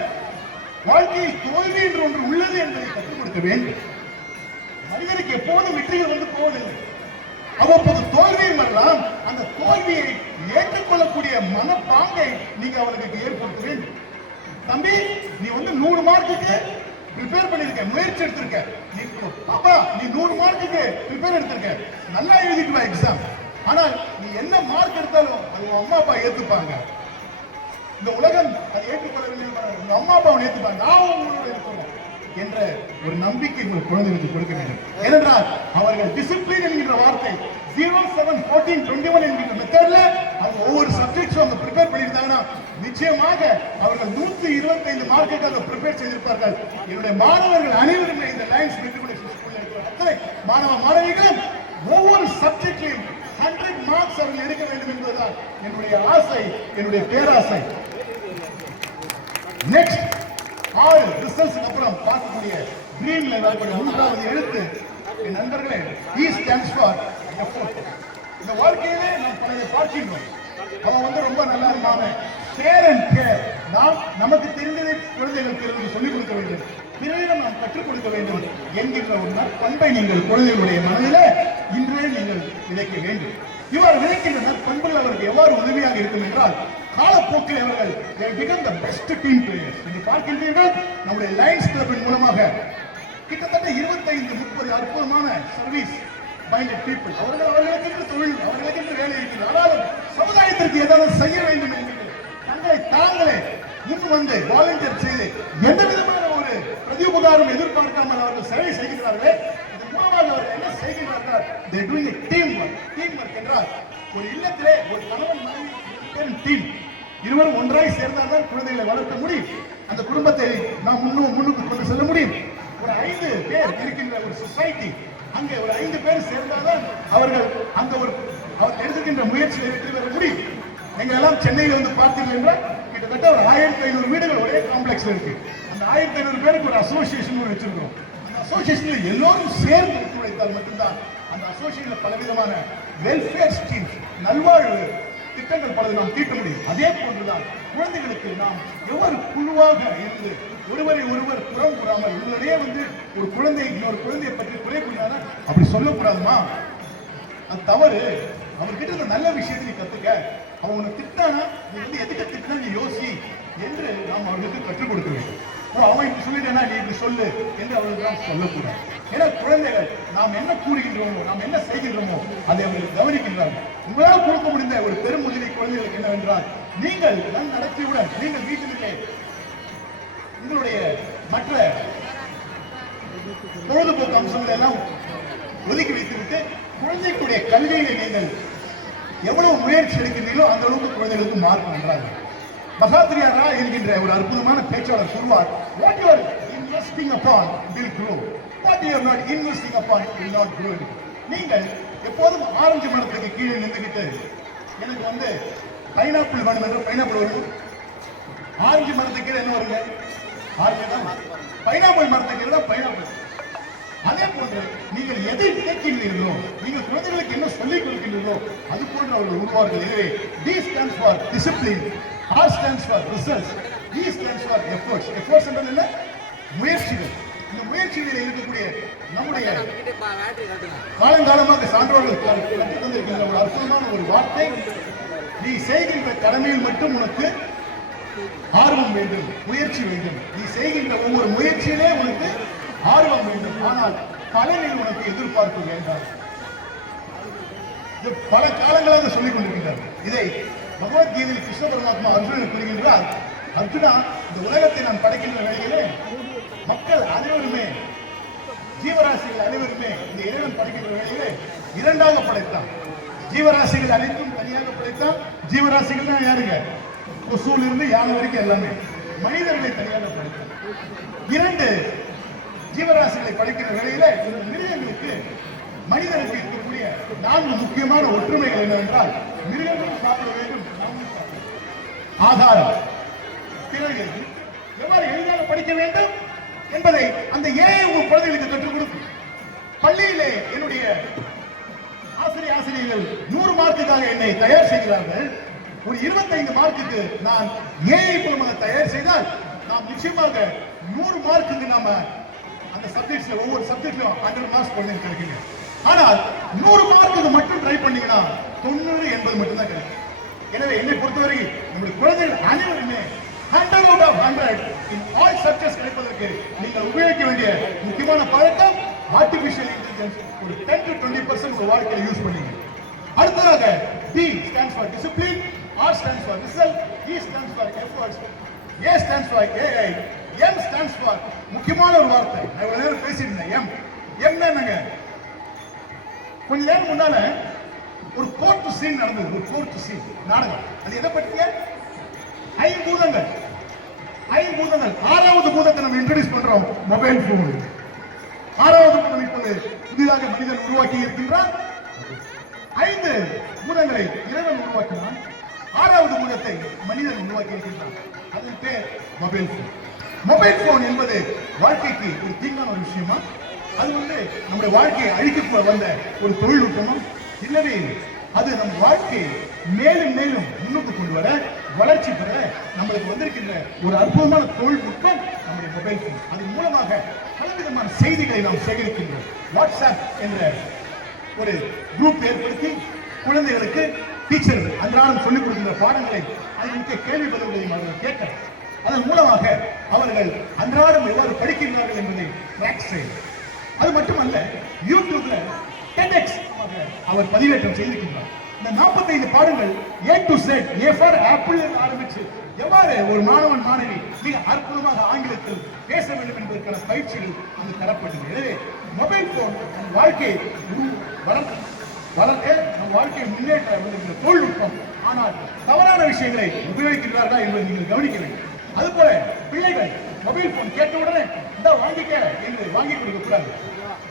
வாழ்க்கையில் தோல்வி என்று ஒன்று உள்ளது என்பதை கற்றுக் கொடுக்க வேண்டும். மனிதனுக்கு எப்போதும் வெற்றிகள் வந்து போவதில்லை. அவ்வப்போது தோல்வியும் வரலாம். அந்த தோல்வியை ஏற்றுக்கொள்ளக்கூடிய மனப்பாங்கை நீங்க அவர்களுக்கு ஏற்படுத்த வேண்டும். தம்பி, நீ 100 மார்க்குக்கு ப்ரிப்பேர் பண்ணிருக்க, முயற்சி எடுத்திருக்க, நீ பாப்பா நீ 100 மார்க்குக்கு ப்ரிப்பேர் எடுத்திருக்க, நல்லா எழுதிட்டு வா எக்ஸாம். ஆனால் நீ என்ன மார்க் எடுத்தாலும் அது உன் அம்மா அப்பா ஏத்துப்பாங்க. இந்த உலகம் அதை ஏற்றுக்கொள்ளவில்லை, உங்க அம்மா அப்பாவை ஏற்றுப்பாங்க, நான் உங்களோட இருக்கிறேன் என்ற ஒரு நம்பிக்கை உங்கள் குழந்தைகளுக்கு கொடுக்க வேண்டும். ஏனென்றால் அவர்கள் டிசிப்ளின் என்கிற வார்த்தை 0, 7, 14, 21 என்கிற மெத்தட்ல அவங்க ஒவ்வொரு சப்ஜெக்ட்ஸும் அவங்க ப்ரிப்பேர் பண்ணியிருந்தாங்கன்னா நிச்சயமாக அவர்கள் 125 மார்க்குக்கு அவங்க ப்ரிப்பேர் செய்திருப்பார்கள். என்னுடைய மாணவர்கள் அனைவருமே இந்த லைன்ஸ் மெட்ரிகுலேஷன் ஸ்கூல்ல இருக்கிற அத்தனை மாணவ மாணவிகளும் ஒவ்வொரு சப்ஜெக்ட்லையும் 100 மார்க்ஸ் அவர்கள் எடுக்க வேண்டும் என்பதுதான் என்னுடைய ஆசை, என்னுடைய பேராசை. நெக்ஸ்ட் 6 ரிசல்ட்ஸ் அப்புறம் பார்க்கக்கூடிய கிரீன்ல வரக்கூடிய 3வது எழுத்து என் நண்பர்களே E stands for effort. இந்த வாழ்க்கையிலே நாம் பலரை பார்க்கின்றோம். அவன் ரொம்ப நல்லா இருப்பாங்க. Care and care. நாம் நமக்கு தெரிந்ததை குழந்தைகளுக்கு சொல்லிக் கொடுக்க வேண்டும், பிறரிடம் நாம் கற்றுக் கொடுக்க வேண்டும் என்கின்ற ஒரு நற்பண்பை நீங்கள் குழந்தைகளுடைய மனதிலே இன்றே நீங்கள் விதைக்க வேண்டும். இவ்வாறு விதைக்கின்ற நற்பண்புகள் அவருக்கு எவ்வாறு உதவியாக இருக்கும் என்றால் காலப்போக்கில் அவர்கள் become the best team players. என்று பார்க்கின்றீர்கள் நம்முடைய லைன்ஸ் கிளப்பின் மூலமாக கிட்டத்தட்ட 25-30 அற்புதமான சர்வீஸ் மைண்டட் பீப்புள். அவர்களுக்கு தொழில், அவர்களுக்கு வேலை இருக்கிறது. ஆனாலும் சமுதாயத்திற்கு ஏதாவது செய்ய வேண்டும் என்று தங்களை தாங்களே முன் வந்து வாலண்டியர் செய்து எந்த விதமான ஒரு பிரதியுபகாரம் எதிர்பார்க்காமல் அவர்கள் சேவை செய்கிறார்களே, இதன் மூலமாக அவர்கள் என்ன செய்கிறார்கள்? they are doing a teamwork. Teamwork என்றால் ஒரு இல்லத்திலே ஒரு கணவன் மனைவி டீம், இருவரும் ஒன்றாய் சேர்ந்தால்தான் குழந்தைகளை வளர்க்க முடியும். அந்த குடும்பத்தை நாம் முன்னுக்கு கொண்டு செல்ல முடியும். ஒரு 5 பேர் இருக்கின்ற ஒரு சொசைட்டி, அங்கே ஒரு 5 பேர் சேர்ந்தால்தான் அவர்கள் அந்த ஒரு அவர் எடுக்கின்ற முயற்சியை வெற்றி பெற முடியும். நீங்கள் எல்லாம் சென்னையில் வந்து பார்த்தீர்கள் என்றால் கிட்டத்தட்ட ஒரு 1500 வீடுகள் ஒரே காம்ப்ளெக்ஸ்ல இருக்கு. அந்த 1500 பேருக்கு ஒரு அசோசியேஷன் வச்சிருக்கிறோம். அந்த அசோசியேஷன்ல எல்லோரும் சேர்ந்து ஒத்துழைத்தால் மட்டும்தான் அந்த அசோசியேஷன்ல பலவிதமான வெல்ஃபேர் ஸ்கீம், நல்வாழ்வு திட்டங்கள் பலது நாம் தீட்ட முடியும். அதே போன்றுதான் குழந்தைகளுக்கு நாம் எவ்வளவு குழுவாக இருந்து ஒருவரை ஒருவர் புறம் கூறாமல் உள்ளதே ஒரு குழந்தை இன்னொரு குழந்தையை பற்றி குறை கூறினாரா அப்படி சொல்லக்கூடாதுமா, அது தவறு. அவர்கிட்ட இந்த நல்ல விஷயத்தை நீ கத்துக்க, அவனை திட்டானா நீ எதுக்கு திட்டினா நீ யோசி என்று நாம் அவர்களுக்கு கற்றுக் கொடுக்க வேண்டும். அவன் இப்படி சொல்லிட்டேன்னா நீ இப்படி சொல்லு என்று அவர்களுக்கு நாம் சொல்லக்கூடாது. ஏன்னா குழந்தைகள் நாம் என்ன கூறுகின்றோமோ, நாம் என்ன செய்கின்றோமோ அதை அவர்கள் கவனிக்கின்றார்கள். உங்களால் கொடுக்க முடிந்த ஒரு பெரும் உதவி குழந்தைகளுக்கு என்னவென்றால், நீங்கள் நன் நடத்தியுடன் நீங்கள் வீட்டிலே உங்களுடைய மற்ற பொழுதுபோக்கு அம்சங்களை எல்லாம் ஒதுக்கி வைத்துவிட்டு குழந்தைகளுடைய கல்வியிலே நீங்கள் எவ்வளவு முயற்சி எடுக்கின்றீர்களோ அந்த அளவுக்கு குழந்தைகளுக்கு மார்க் நன்றாக. மகாத்ரியா என்கின்ற ஒரு அற்புதமான பேச்சாளர் கூறுவார், what you are investing upon will grow, what you are not investing upon will not grow. நீங்கள் எப்போதும் ஆரஞ்சு மரத்துக்கு கீழே நின்றுகிட்டு எனக்கு பைனாப்பிள் வேணும் என்று பைனாப்பிள் வரும் ஆரஞ்சு மரத்துக்கு கீழே என்ன வருங்க? ஆரஞ்சு தான். பைனாப்பிள் மரத்துக்கு கீழே தான் பைனாப்பிள். அதே போன்று நீங்கள் எதை விதைக்கின்றீர்களோ, நீங்கள் குழந்தைகளுக்கு என்ன சொல்லிக் கொடுக்கின்றீர்களோ அது போன்று அவர்கள் உருவார்கள். எனவே D stands for discipline, R stands for results, E stands for efforts. Efforts என்றால் என்ன? முயற்சிகள். இந்த முயற்சிகளில் இருக்கக்கூடிய நம்முடைய காலங்காலமாக சான்றோர்கள் கற்றுத் தந்திருக்கின்ற ஒரு அற்புதமான ஒரு வார்த்தை, நீ செய்கின்ற கடமையில் மட்டும் உனக்கு ஆர்வம் வேண்டும், முயற்சி வேண்டும். நீ செய்கின்ற ஒவ்வொரு முயற்சியிலே உனக்கு ஆர்வம் வேண்டும், ஆனால் பலனில் உனக்கு எதிர்பார்ப்பு வேண்டாம். இது பல காலங்களாக சொல்லிக் கொண்டிருக்கிறார். இதை பகவத்கீதையில் கிருஷ்ண பரமாத்மா அர்ஜுனன் கூறுகின்றார், அர்ஜுனா, இந்த உலகத்தை நான் படைக்கின்ற வேளையிலே மக்கள் அனைவருமே, ஜீவராசிகள் அனைவருமே இந்த இறைவன் படைக்கின்ற வேளையிலே இரண்டாக படைத்தான். ஜீவராசிகள் அனைத்தும் தனியாக படைத்தான். ஜீவராசிகள் யாருங்க? கொசூல் இருந்து யானை வரைக்கும் எல்லாமே. மனிதர்களை தனியாக படைத்தான். இரண்டு ஜீவராசிகளை படைக்கிற வேளையில இந்த மிருகங்களுக்கு மனிதனுக்கு இருக்கக்கூடிய 4 முக்கியமான ஒற்றுமைகள் என்னவென்றால், மிருகங்களும் சாப்பிட வேண்டும், நாமும் சாப்பிட வேண்டும். ஆதாரம், பிறகு எவ்வாறு எளிதாக படிக்க வேண்டும் என்பதை அந்த ஏஐ உங்கள் குழந்தைகளுக்கு கற்றுக் கொடுக்கும். பள்ளியிலே என்னுடைய ஆசிரியர்கள் 100 மார்க்குக்காக என்னை தயார் செய்கிறார்கள். ஒரு 25 மார்க்குக்கு நான் ஏஐ மூலமாக தயார் செய்தால் நாம் நிச்சயமாக 100 மார்க்குக்கு நாம அந்த சப்ஜெக்ட்ஸ்ல ஒவ்வொரு சப்ஜெக்ட்லயும் 100 மார்க்ஸ் குழந்தைங்க கிடைக்குங்க. ஆனால் 100 மார்க்குக்கு மட்டும் ட்ரை பண்ணீங்கன்னா 90 80 மட்டும் தான் கிடைக்கும். எனவே என்னை பொறுத்தவரை நம்முடைய குழந்தைகள் அனைவருமே 100 out of 100 in all subjects கிடைப்பதற்கு நீங்கள் உபயோகிக்க வேண்டிய முக்கியமான பழக்கம் ஆர்டிபிஷியல் இன்டெலிஜென்ஸ். ஒரு 10 to 20% உங்க வாழ்க்கையில யூஸ் பண்ணீங்க. அடுத்ததாக D stands for discipline, R stands for result, E stands for efforts, A stands for AI, M stands for முக்கியமான ஒரு வார்த்தை. நான் இவ்வளவு நேரம் பேசிட்டு இருந்தேன். M என்னங்க? கொஞ்ச நேரம் முன்னால ஒரு கோர்ட் சீன் நடந்தது. ஒரு கோர்ட் சீன் நாடகம். அது எதை பற்றிய? ஐம்பூதங்கள். 6வது பூதத்தை நம்ம இன்ட்ரோடியூஸ் பண்றோம், மொபைல் போன். 6வது பூதம் இப்போது புதிதாக மனிதன் உருவாக்கி இருக்கின்றான். 5 பூதங்களை இறைவன் உருவாக்கினான். 6வது பூதத்தை மனிதன் உருவாக்கி இருக்கின்றான். அதன் பேர் மொபைல் போன். மொபைல் போன் என்பது வாழ்க்கைக்கு ஒரு தீங்கான ஒரு விஷயமா? அது நம்முடைய வாழ்க்கையை அழிக்க வந்த ஒரு தொழில்நுட்பமா? இல்லவே இல்லை. அது நம் வாழ்க்கையை மேலும் மேலும் முன்னுக்கு கொண்டு வர, வளர்ச்சி பெற நம்மளுக்கு வந்திருக்கின்ற ஒரு அற்புதமான தொழில்நுட்பம் நம்முடைய மொபைல் போன். அதன் மூலமாக பலவிதமான செய்திகளை நாம் சேகரிக்கின்றோம். வாட்ஸ்அப் என்ற ஒரு குரூப் ஏற்படுத்தி குழந்தைகளுக்கு டீச்சர்கள் அன்றாடம் சொல்லிக் கொடுக்கின்ற பாடங்களை அதற்கு கேள்வி பதில்களையும் அவர்கள் கேட்கலாம். அதன் மூலமாக அவர்கள் அன்றாடம் எவ்வாறு படிக்கின்றார்கள் என்பதை ட்ராக் செய்யலாம். அது மட்டுமல்ல, யூடியூப்ல TEDx அவர் பதிவேற்றம் செய்திருக்கின்றார். இந்த 45 பாடங்கள் A to Z, A for Apple ஆரம்பிச்சு எவ்வாறு ஒரு மாணவன் மாணவி மிக அற்புதமாக ஆங்கிலத்தில் பேச வேண்டும் என்பதற்கான பயிற்சிகள் அங்கு தரப்பட்டது. எனவே மொபைல் போன் நம் வாழ்க்கையை வளர்க்க, நம் வாழ்க்கையை முன்னேற்ற வருகின்ற தொழில்நுட்பம். ஆனால் தவறான விஷயங்களை உபயோகிக்கிறார்களா என்பதை நீங்கள் கவனிக்க வேண்டும். அதுபோல பிள்ளைகள் மொபைல் போன் கேட்டவுடனே இந்த வாங்கிக்க என்று வாங்கி கொடுக்க கூடாது.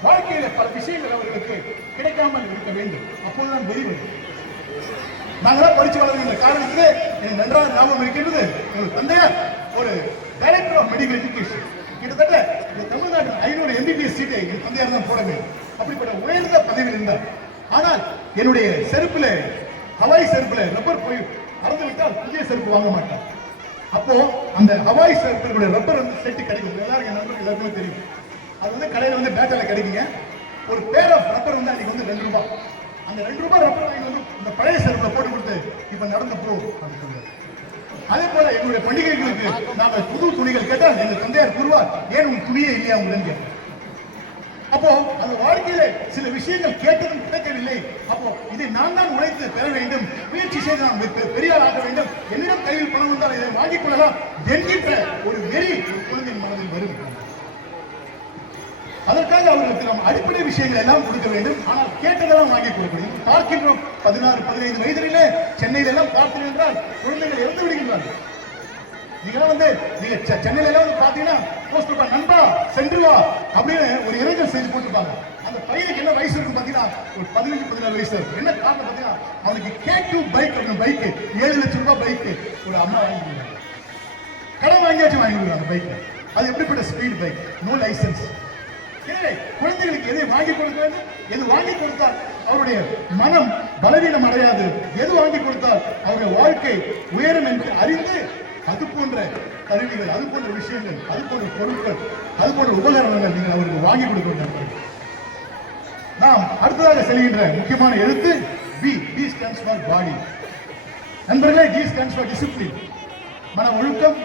வாழ்க்கையில பல விஷயங்கள் அவர்களுக்கு கிடைக்காமல் இருக்க வேண்டும். அப்போதுதான் வெளிவரும். நாங்களாம் படிச்சு வளர்கின்ற காரணத்திலே எனக்கு நன்றாக ஞாபகம் இருக்கின்றது. ஒரு தந்தையார் ஒரு டைரக்டர் ஆஃப் மெடிக்கல் எஜுகேஷன். கிட்டத்தட்ட இந்த தமிழ்நாட்டில் 500 MBBS சீட்டை என் தந்தையார் தான் போட வேண்டும். அப்படிப்பட்ட உயர்ந்த பதவியில் இருந்தார். ஆனால் என்னுடைய செருப்புல, ஹவாய் செருப்புல ரப்பர் போய் அறந்து விட்டால் புதிய செருப்பு வாங்க மாட்டார். அப்போ அந்த ஹவாய் செருப்புடைய ரப்பர் செட்டு கிடைக்கும். எல்லாரும் என் நண்பர்கள் எல்லாருக்குமே தெரியும். அது கடையில் பேட்டால கிடைக்குங்க. ஒரு பேர் ஆஃப் ரப்பர் அன்னைக்கு 2 ரூபாய். அந்த 2 ரூபாய் ரப்பர் வாங்கி இந்த பழைய செருப்புல போட்டு கொடுத்து இப்ப நடந்து போ அப்படின்னு சொல்றாரு. அதே போல எங்களுடைய பண்டிகைகளுக்கு நாங்கள் புது துணிகள் கேட்டால் எங்க தந்தையார் கூறுவார், ஏன் உன் துணியே இல்லையா உங்களுக்கு? அப்போ அந்த வாழ்க்கையில சில விஷயங்கள் கேட்டதும் கிடைக்கவில்லை. அப்போ இதை நான் தான் உழைத்து பெற வேண்டும், முயற்சி செய்து நான் பெரியார் ஆக வேண்டும், என்னிடம் கையில் பணம் வந்தால் இதை வாங்கிக் கொள்ளலாம் என்கின்ற ஒரு வெறி குழந்தையின் மனதில் வரும். அதற்காக அவர்களுக்கு நாம் அடிப்படை விஷயங்கள் எல்லாம் கொடுக்க வேண்டும். ஆனால் கேட்டதெல்லாம் வாங்கி கொடுக்க வேண்டும். பார்க்கின்றோம் 16, 15 வயதிலே சென்னையில எல்லாம் பார்த்தீர்கள் என்றால் குழந்தைகள் இறந்து விடுகின்றார்கள். நீங்க சென்னையில எல்லாம் பாத்தீங்கன்னா போஸ்ட் நண்பா சென்று வா அப்படின்னு ஒரு இரங்கல் செய்தி போட்டுருப்பாங்க. அந்த பையனுக்கு என்ன வயசு இருக்கு பாத்தீங்கன்னா ஒரு 15, 16 வயசு இருக்கு. என்ன காரணம் பாத்தீங்கன்னா அவனுக்கு K2 பைக், பைக் 7 லட்சம் ரூபாய் பைக் ஒரு அம்மா வாங்கி. கடன் வாங்கியாச்சும் வாங்கி கொடுக்குறாங்க பைக். அது எப்படிப்பட்ட ஸ்பீட் பைக், நோ லைசன்ஸ். எனவே குழந்தைகளுக்கு எதை வாங்கி கொடுக்க வேண்டும், எது வாங்கி கொடுத்தால் அவருடைய மனம் பலவீனம் அடையாது, எது வாங்கி கொடுத்தால் அவருடைய வாழ்க்கை உயரும் என்று அறிந்து அது போன்ற கருவிகள், அது போன்ற விஷயங்கள், அது போன்ற பொருட்கள், அது போன்ற உபகரணங்கள் நீங்கள் அவருக்கு வாங்கி கொடுக்க வேண்டும். நாம் அடுத்ததாக செல்கின்ற முக்கியமான எழுத்து B. B stands for body. நண்பர்களே, D stands for discipline. மன ஒழுக்கம்,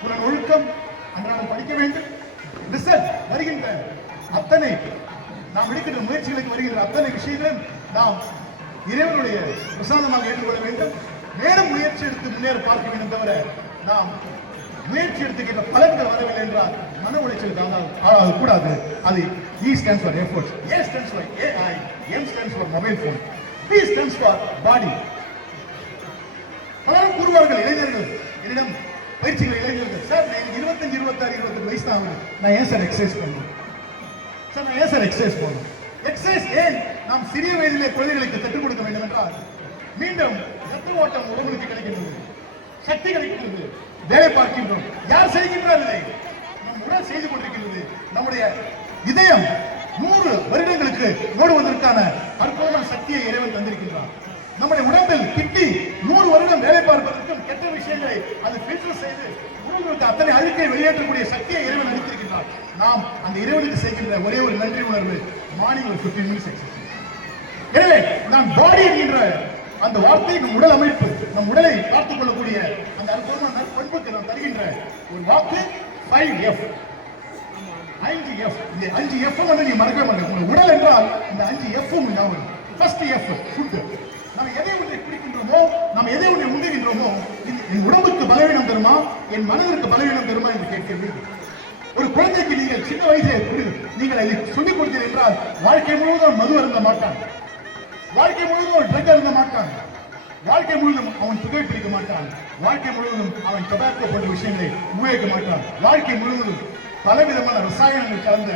புலன் ஒழுக்கம், அன்றாடம் படிக்க வேண்டும். ரிசல்ட் வருகின்ற அத்தனை நாம் எடுக்கின்ற முயற்சிகளுக்கு வருகின்ற அத்தனை விஷயங்களும் நாம் இறைவனுடைய பிரசாதமாக ஏற்றுக்கொள்ள வேண்டும். மேலும் முயற்சி எடுத்து முன்னேற பார்க்க வேண்டும். தவிர நாம் முயற்சி எடுத்துக்கின்ற பலன்கள் வரவில்லை என்றால் மன உளைச்சலுக்கு ஆளாக கூடாது. அது E stands for effort, A stands for AI, M stands for mobile phone, B stands for body. பலரும் கூறுவார்கள், இளைஞர்கள் என்னிடம் பயிற்சிகள் இளைஞர்கள், சார் நான் 25, 26, 28 வயசு தான் ஆகுது, நான் ஏன் சார் எக்ஸசைஸ் பண்ணணும்? சார் நான் ஏன் சார் எக்ஸசைஸ் பண்ணணும்? எக்ஸசைஸ் ஏன் நாம் சிறிய வயதிலே குழந்தைகளுக்கு கற்றுக் கொடுக்க வேண்டும் என்றால் மீண்டும் ரத்த ஓட்டம் உடம்புக்கு கிடைக்கின்றது, சக்தி கிடைக்கின்றது, வேலை பார்க்கின்றோம். யார் செய்கின்றார் இதை? நம் உடல் செய்து கொண்டிருக்கின்றது. நம்முடைய இதயம் 100 வருடங்களுக்கு ஓடுவதற்கான அற்புதமான சக்தியை இறைவன் தந்திருக்கின்றார். நம்முடைய உடம்பில் கிட்டி 100 வருடம் வேலை பார்ப்பதற்கும் கெட்ட விஷயங்களை அது ஃபில்டர் செய்து உடலுக்கு அத்தனை அழுக்கை வெளியேற்றக்கூடிய சக்தியை இறைவன் அளித்திருக்கின்றார். நாம் அந்த இறைவனுக்கு செய்கின்ற ஒரே ஒரு நன்றி உணர்வு மார்னிங் ஒரு 15 minutes எக்ஸசைஸ். எனவே நாம் பாடி என்கின்ற அந்த வார்த்தை நம் உடல் அமைப்பு, நம் உடலை பார்த்துக் கொள்ளக்கூடிய அந்த அற்புதமான நற்பண்புக்கு நாம் தருகின்ற ஒரு வாக்கு 5F. 5F. இந்த 5F வந்து நீ மறக்கவே மாட்டேன். உடல் என்றால் இந்த 5F ஞாபகம். First F food. நம்ம எதை ஒன்றை குடிக்கின்றோமோ, நம்ம எதை ஒன்றை உண்ணுகின்றோமோ, என் உடம்புக்கு பலவீனம் தருமா, என் மனதிற்கு பலவீனம் தருமா என்று கேட்கிறீர்கள். ஒரு குழந்தைக்கு நீங்கள் சின்ன வயசே நீங்கள் அதை சொல்லிக் கொடுத்தீர்கள் என்றால் வாழ்க்கை முழுவதும் மது அருந்த மாட்டான், வாழ்க்கை முழுவதும் ஒரு ட்ரக் அருந்த மாட்டான், வாழ்க்கை முழுவதும் அவன் புகைப்பிடிக்க மாட்டான், வாழ்க்கை முழுவதும் அவன் டொபாக்கோ போன்ற விஷயங்களை உபயோகிக்க மாட்டான், வாழ்க்கை முழுவதும் பலவிதமான ரசாயனங்கள் கலந்த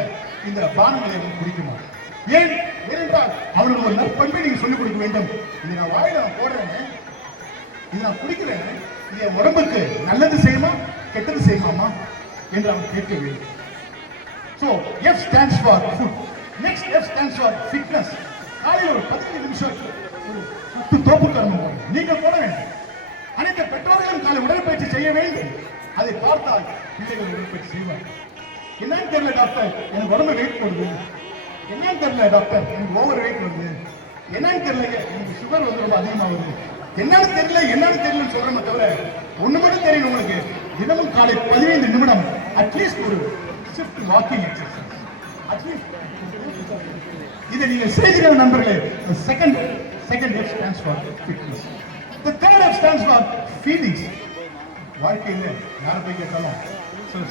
இந்த பானங்களை அவன் குடிக்க மாட்டான். ஏன்? ஏனென்றால் அவனுக்கு ஒரு நற்பண்பை நீங்க சொல்லிக் கொடுக்க வேண்டும். இதை நான் வாயில நான் போடுறேன், இதை நான் குடிக்கிறேன், இது என் உடம்புக்கு நல்லது செய்யுமா கெட்டது செய்யுமாமா என்று அவன் கேட்க வேண்டும். So F stands for food. Next F stands for fitness. காலையில் ஒரு 15 நிமிஷம் ஒரு தோப்பு கர்மம் நீங்கள் போட வேண்டும். அனைத்து பெற்றோர்களும் காலை உடற்பயிற்சி செய்ய வேண்டும். அதை பார்த்தால் பிள்ளைகள் உடற்பயிற்சி செய்வார்கள். என்னன்னு தெரியல டாக்டர், எனக்கு உடம்பு வெயிட் போடுது, என்னன்னு தெரியல டாக்டர், எனக்கு ஓவர் வெயிட் வருது, என்னன்னு தெரியல, எனக்கு சுகர் வந்து ரொம்ப அதிகமாகுது, என்னன்னு தெரியலன்னு சொல்றேன். தவிர ஒண்ணு மட்டும் தெரியும் உங்களுக்கு, தினமும் காலை 15 நிமிடம் அட்லீஸ்ட் ஒரு ஷிஃப்ட் வாக்கிங் எக்ஸசைஸ் அட்லீஸ்ட் இதை நீங்க செய்கிற நண்பர்களே. Second F stands for fitness. The third F stands for feelings. வாழ்க்கையில யாரை போய் கேட்டாலும்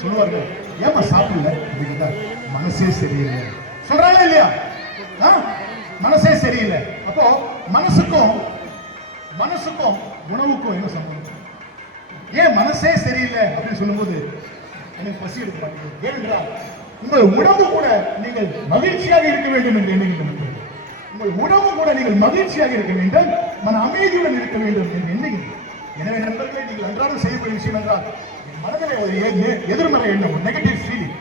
சொல்லுவார்கள், ஏமா சாப்பிடல அப்படின்னா மனசே சரியில்லை சொல்றாங்க இல்லையா? மனசே சரியில்லை. அப்போ மனசுக்கும் உணவுக்கும் என்ன சம்பந்தம்? ஏன் மனசே சரியில்லை அப்படின்னு சொல்லும்போது எனக்கு பசி எடுக்க மாட்டேங்குது. ஏனென்றால் உங்கள் உணவு கூட நீங்கள் மகிழ்ச்சியாக இருக்க வேண்டும் என்று எண்ணுகின்றனர். உங்கள் உணவு கூட நீங்கள் மகிழ்ச்சியாக இருக்க வேண்டும், மன அமைதியுடன் இருக்க வேண்டும் என்று எண்ணுகின்றனர். எனவே நண்பர்களே, நீங்கள் அன்றாடம் செய்யக்கூடிய விஷயம் என்றால் மனதிலே ஒரு எதிர்மறை எண்ணம், ஒரு நெகட்டிவ் ஃபீலிங்,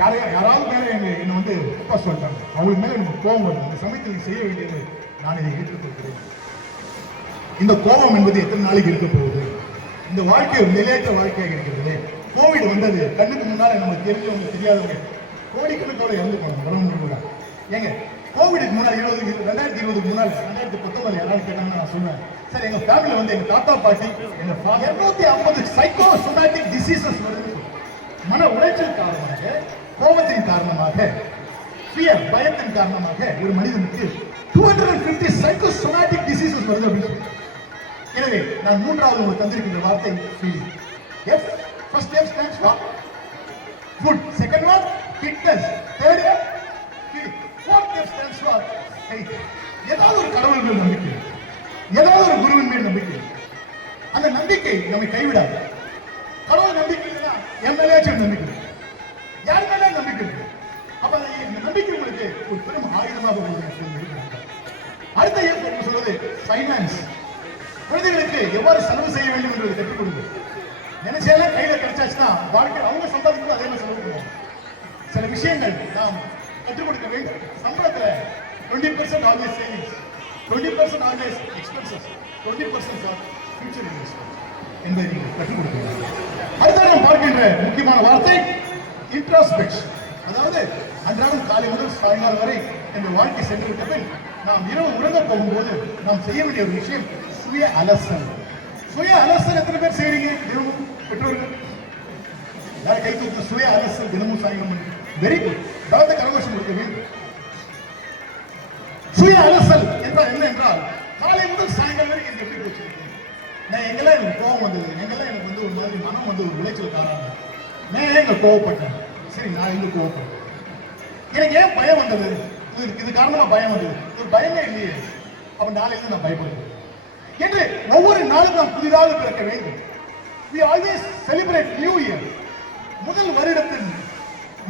யாராவது மேலே என்ன வந்து தப்பா சொல்றாங்க, அவங்களுக்கு மேலே எனக்கு கோபம் வருது, அந்த சமயத்தில் செய்ய வேண்டியது நான் இதை ஏற்றுக்கொள்கிறேன். இந்த கோபம் என்பது எத்தனை நாளைக்கு இருக்க போகுது? இந்த வாழ்க்கை ஒரு நிலையற்ற வாழ்க்கையாக இருக்கிறது. கோவிட் வந்தது, கண்ணுக்கு முன்னால நமக்கு தெரிஞ்சவங்க தெரியாதவங்க கோடிக்கணக்கோட இறந்து போனாங்க. ஏங்க, கோவிடுக்கு முன்னாடி 2020 முன்னாடி 2019 யாராவது கேட்டாங்கன்னா நான் சொல்லுவேன், சார் எங்க ஃபேமிலில வந்து எங்க தாத்தா பாட்டி எங்க 250 சைக்கோசோமேட்டிக் டிசீசஸ் வருது. மன உளைச்சல் காரணமாக, கோபத்தின் காரணமாக, ஃபியர் பயத்தின் காரணமாக ஒரு மனிதனுக்கு 250 சைக்கோசோமேட்டிக் டிசீசஸ் வருது அப்படின்னு. எனவே நான் மூன்றாவது உங்களுக்கு தந்திருக்கின்ற வார்த்தை feeling. F, first F stands for food, second one fitness, third F feeling, fourth F stands for faith. ஏதாவது ஒரு கடவுள் மேல் நம்பிக்கை, ஏதாவது ஒரு குருவின் மேல் நம்பிக்கை. அந்த நம்பிக்கை நம்மை கைவிடாது. கடவுள் நம்பிக்கை இல்லைன்னா எம்எல்ஏச்சும் நம்பிக்கை, யார் மேலே நம்பிக்கை இருக்கு. அப்ப இந்த நம்பிக்கை உங்களுக்கு ஒரு பெரும் ஆயுதமாக அடுத்த F சொல்வது ஃபைனான்ஸ். குழந்தைகளுக்கு எவ்வாறு செலவு செய்ய வேண்டும் என்பதை கற்றுக் கொடுங்க. நினைச்செல்லாம் கையில கிடைச்சாச்சுன்னா வாழ்க்கை அவங்க சம்பாதிக்கும் அதே மாதிரி செலவு பண்ணுவாங்க. சில விஷயங்கள் நாம் கற்றுக் கொடுக்க வேண்டும். சம்பளத்துல 20% always savings, 20% always expenses, 20% for future investment என்பதை நீங்கள் கற்றுக் கொடுக்க வேண்டும். அடுத்த நாம் பார்க்கின்ற முக்கியமான வார்த்தை இன்ட்ராஸ்பெக்ஷன். அதாவது அன்றாடம் காலை முதல் சாயங்காலம் வரை என்ற வாழ்க்கை சென்று விட்ட பின் நாம் இரவு உறங்க போகும்போது நாம் செய்ய வேண்டிய ஒரு விஷயம் சுய அலசல். சுய அலசல் எத்தனை பேர் செய்றீங்க தினமும்? பெற்றோர்கள் யாரும் கை தூக்க. சுய அலசல் தினமும் சாயங்காலம். Very good. பலத்த கரகோஷம் கொடுக்க வேண்டும். சுய அலசல் என்றால் என்ன என்றால் காலை முதல் சாயங்காலம் வரை எனக்கு எப்படி போச்சு, நான் எங்கெல்லாம் எனக்கு கோபம் வந்தது, எங்கெல்லாம் எனக்கு வந்து ஒரு மாதிரி மனம் வந்து ஒரு விளைச்சல் காரணம், நான் எங்க கோவப்பட்டேன், சரி நான் எங்க கோவப்பட்டேன், எனக்கு ஏன் பயம் வந்தது, இது காரணமா பயம் வந்தது, ஒரு பயமே இல்லையே, அப்ப நாளைக்கு நான் பயப்படுவேன் என்று ஒவ்வொரு நாளும் நாம் புதிதாக பிறக்க வேண்டும். We always celebrate New Year. முதல் வருடத்தின்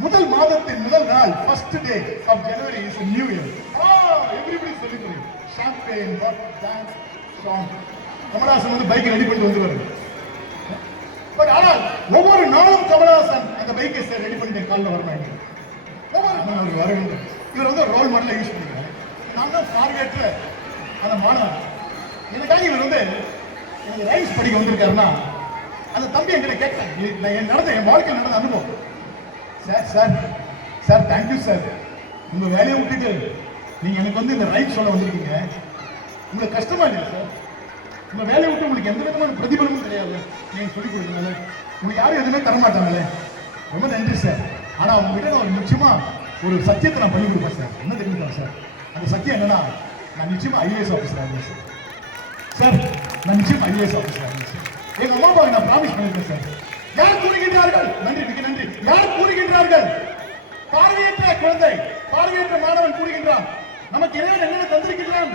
முதல் மாதத்தின் முதல் நாள், first day of January is a New Year. Everybody celebrate. Champagne, dance, song. Kamal Haasan வந்து பைக்கை ரெடி பண்ணிட்டு வந்துருவாரு. பட் ஆனால் ஒவ்வொரு நாளும் கமலஹாசன் அந்த பைக்கை ரெடி பண்ணி காலில் வரணும். ஒவ்வொரு நாளும் வர வேண்டும். இவர் வந்து ரோல் மாடலை யூஸ் பண்ணிக்கிறார். நான் தான் பார்வையற்ற அந்த மாணவன். எனக்காக இவர் வந்து எனக்கு ரைம்ஸ் படிக்க வந்திருக்காருன்னா அந்த தம்பி எங்களை கேட்டேன், என் வாழ்க்கையில் நடந்த அனுபவம். Sir sir sir thank you sir, உங்க வேலையை விட்டுட்டு நீங்க எனக்கு வந்து இந்த ரைட் சொல்ல வந்திருக்கீங்க, உங்களுக்கு கஷ்டமா இல்லையா சார்? உங்க வேலையை விட்டு உங்களுக்கு எந்த விதமான பிரதிபலமும் கிடையாது, நீங்க சொல்லிக் கொடுக்கனால உங்களுக்கு யாரும் எதுவுமே தரமாட்டாங்களே, ரொம்ப நன்றி சார். ஆனா உங்ககிட்ட நான் ஒரு நிச்சயமா ஒரு சத்தியத்தை நான் பண்ணி கொடுப்பேன் சார். என்ன தெரியுமா சார்? அந்த சத்தியம் என்னன்னா, நான் நிச்சயமா ஐஏஎஸ் ஆஃபீஸர் ஆகுவேன் சார். சார் நான் நிச்சயமா ஐஏஎஸ் ஆஃபீஸர் ஆகுவேன் சார். எங்க அம்மா அப்பாவுக்கு நான் ப்ராமிஸ் பண்ணிருக்கேன் சார். யார் கூறுகின்றார்கள்? நன்றி, மிக நன்றி. யார் கூறுகின்றார்கள்? பார்வையற்ற குழந்தை, பார்வையற்ற மாணவன் கூறுகின்றான், நமக்கு இறைவன் என்னென்ன தந்திருக்கின்றான்,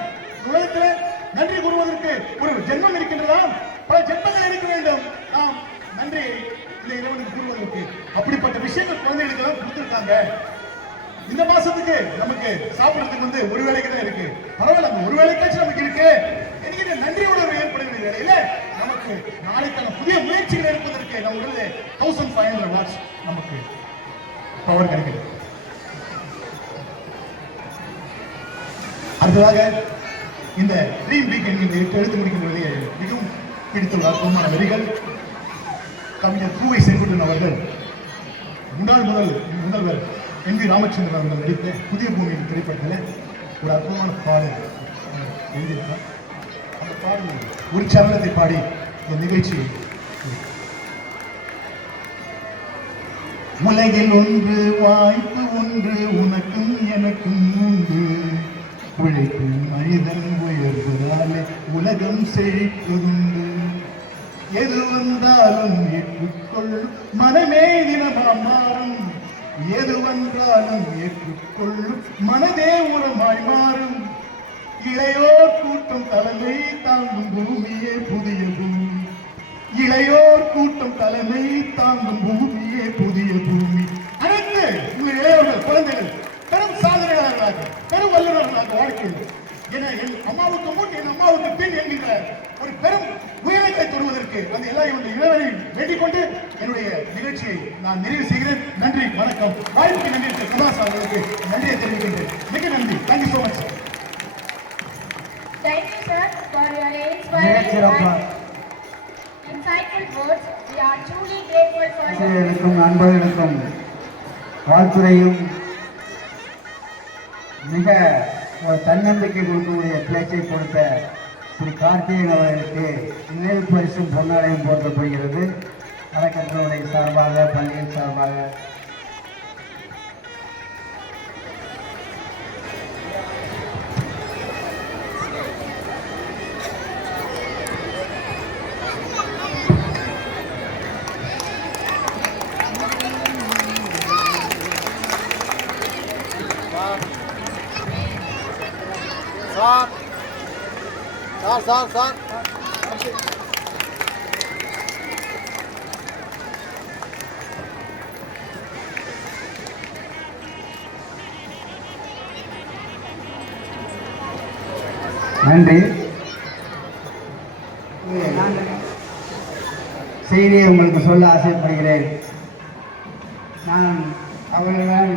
உலகத்திலே நன்றி கூறுவதற்கு ஒரு ஜென்மம் இருக்கின்றதா, பல ஜென்மங்கள் இருக்க வேண்டும் நாம் நன்றி இந்த இறைவனுக்கு கூறுவதற்கு. அப்படிப்பட்ட விஷயங்கள் குழந்தைகளுக்கு எல்லாம் கொடுத்திருக்காங்க. இந்த மாசத்துக்கு நமக்கு சாப்பிடுறதுக்கு வந்து ஒரு வேலைக்கு தான் இருக்கு, பரவாயில்ல அந்த ஒரு வேலைக்காச்சும் நமக்கு இருக்கு என்கிற நன்றி உணர்வு ஏற்படுகிற வேலையில நமக்கு நாளைக்கான புதிய முயற்சிகள் எடுப்பதற்கு நம்ம உடனே 1500 வாட்ஸ் நமக்கு பவர் கிடைக்கிறது. அடுத்ததாக இந்த ட்ரீம் வீக் என்கின்ற எழுத்து முடிக்கின்ற வழியை மிகவும் பிடித்துள்ள அற்புதமான வரிகள் கவிஞர் பூவை செங்குட்டன் அவர்கள் முதல்வர் என் வி ராமச்சந்திரன் அவர்கள் நடித்த புதிய பூமியின் திரைப்படத்தில் ஒரு அற்புதமான பாடல் எழுதியிருக்கார். அந்த பாடல் ஒரு சரணத்தை பாடி இந்த நிகழ்ச்சி. உலகில் ஒன்று வாய்ப்பு ஒன்று உனக்கும் எனக்கும் உண்டு, உழைக்கும் மனிதன் உயர்வதாலே உலகம் செழிப்பதுண்டு, எது வந்தாலும் ஏற்றுக்கொள்ளும் மனமே தினமாம் மாறும், எது வந்தாலும் ஏற்றுக்கொள்ளும் மனதே உரமாய் மாறும், இளையோர் கூட்டம் தலைமை தாங்கும் பூமியே புதிய பூமி, இளையோர் கூட்டம் தலைமை தாங்கும் பூமியே புதிய பூமி. அனைத்து உங்கள் இளையோர்கள் குழந்தைகள் பெரும் சாதனையாளர்களாக பெரும் வல்லுநர்களாக வாழ்க்கையில் என் அம்மாவுக்கு முன் என் அம்மாவுக்கு பின் என்கின்ற ஒரு பெரும் உயரத்தை தொடுவதற்கு அந்த எல்லாம் இளைவரை வேண்டிக் கொண்டு என்னுடைய நிகழ்ச்சியை நான் நிறைவு செய்கிறேன். நன்றி, வணக்கம். வாய்ப்புக்கு நன்றி. கமலாஸ் அவர்களுக்கு நன்றியை தெரிவிக்கின்றேன். மிக நன்றி. Thank you so much. Thank you, sir, for your inspiring and insightful words. We are truly grateful for ஆசிரியர்களுக்கும் நண்பர்களுக்கும் வாழ்த்துறையும் மிக ஒரு தன்னம்பிக்கை கொடுக்கக்கூடிய பேச்சை கொடுத்த திரு கார்த்திகேயன் அவர்களுக்கு நினைவு பரிசும் பொன்னாடையும் போற்றப்படுகிறது. அறக்கட்டளை சார்பாக, பள்ளியின் சார்பாக சார் நன்றி. செய்தியை உங்களுக்கு சொல்ல ஆசைப்படுகிறேன். அவர்கள்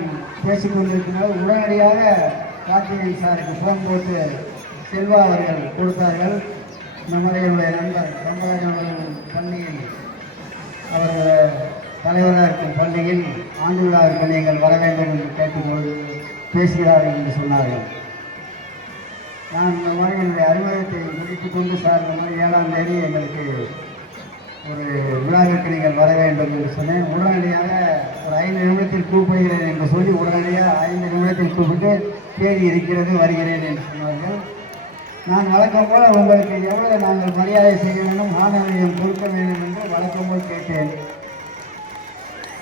பேசிக்கொண்டிருக்கிறார். உடனடியாக கார்த்திகேயன் சாருக்கு ஃபோன் போட்டு செல்வா அவர்கள் கொடுத்தார்கள். நம்முடைய நண்பர் கம்பராஜன் அவர்கள் பள்ளியில் அவர்கள் தலைவராக இருக்கும் பள்ளியில் ஆண்டு விழாவிற்கு நீங்கள் வர வேண்டும் என்று கேட்டுக்கொண்டு பேசுகிறார்கள் என்று சொன்னார்கள். நான் இந்த மாதிரி என்னுடைய அறிமுகத்தை முடித்துக் கொண்டு சார் இந்த மாதிரி 7ஆம் தேதி எங்களுக்கு ஒரு விழாவிற்கு நீங்கள் வர வேண்டும் என்று சொன்னேன். உடனடியாக ஒரு 5 நிமிடத்தில் கூப்பிடுகிறேன் என்று சொல்லி உடனடியாக 5 நிமிடத்தில் கூப்பிட்டு தேதி இருக்கிறது வருகிறேன் என்று சொன்னார்கள். நான் வழக்கம் போல் உங்களுக்கு எவ்வளவு நாங்கள் மரியாதை செய்ய வேண்டும், மாணவரிடம் கொடுக்க வேண்டும் என்று வழக்கம் போல் கேட்டேன்.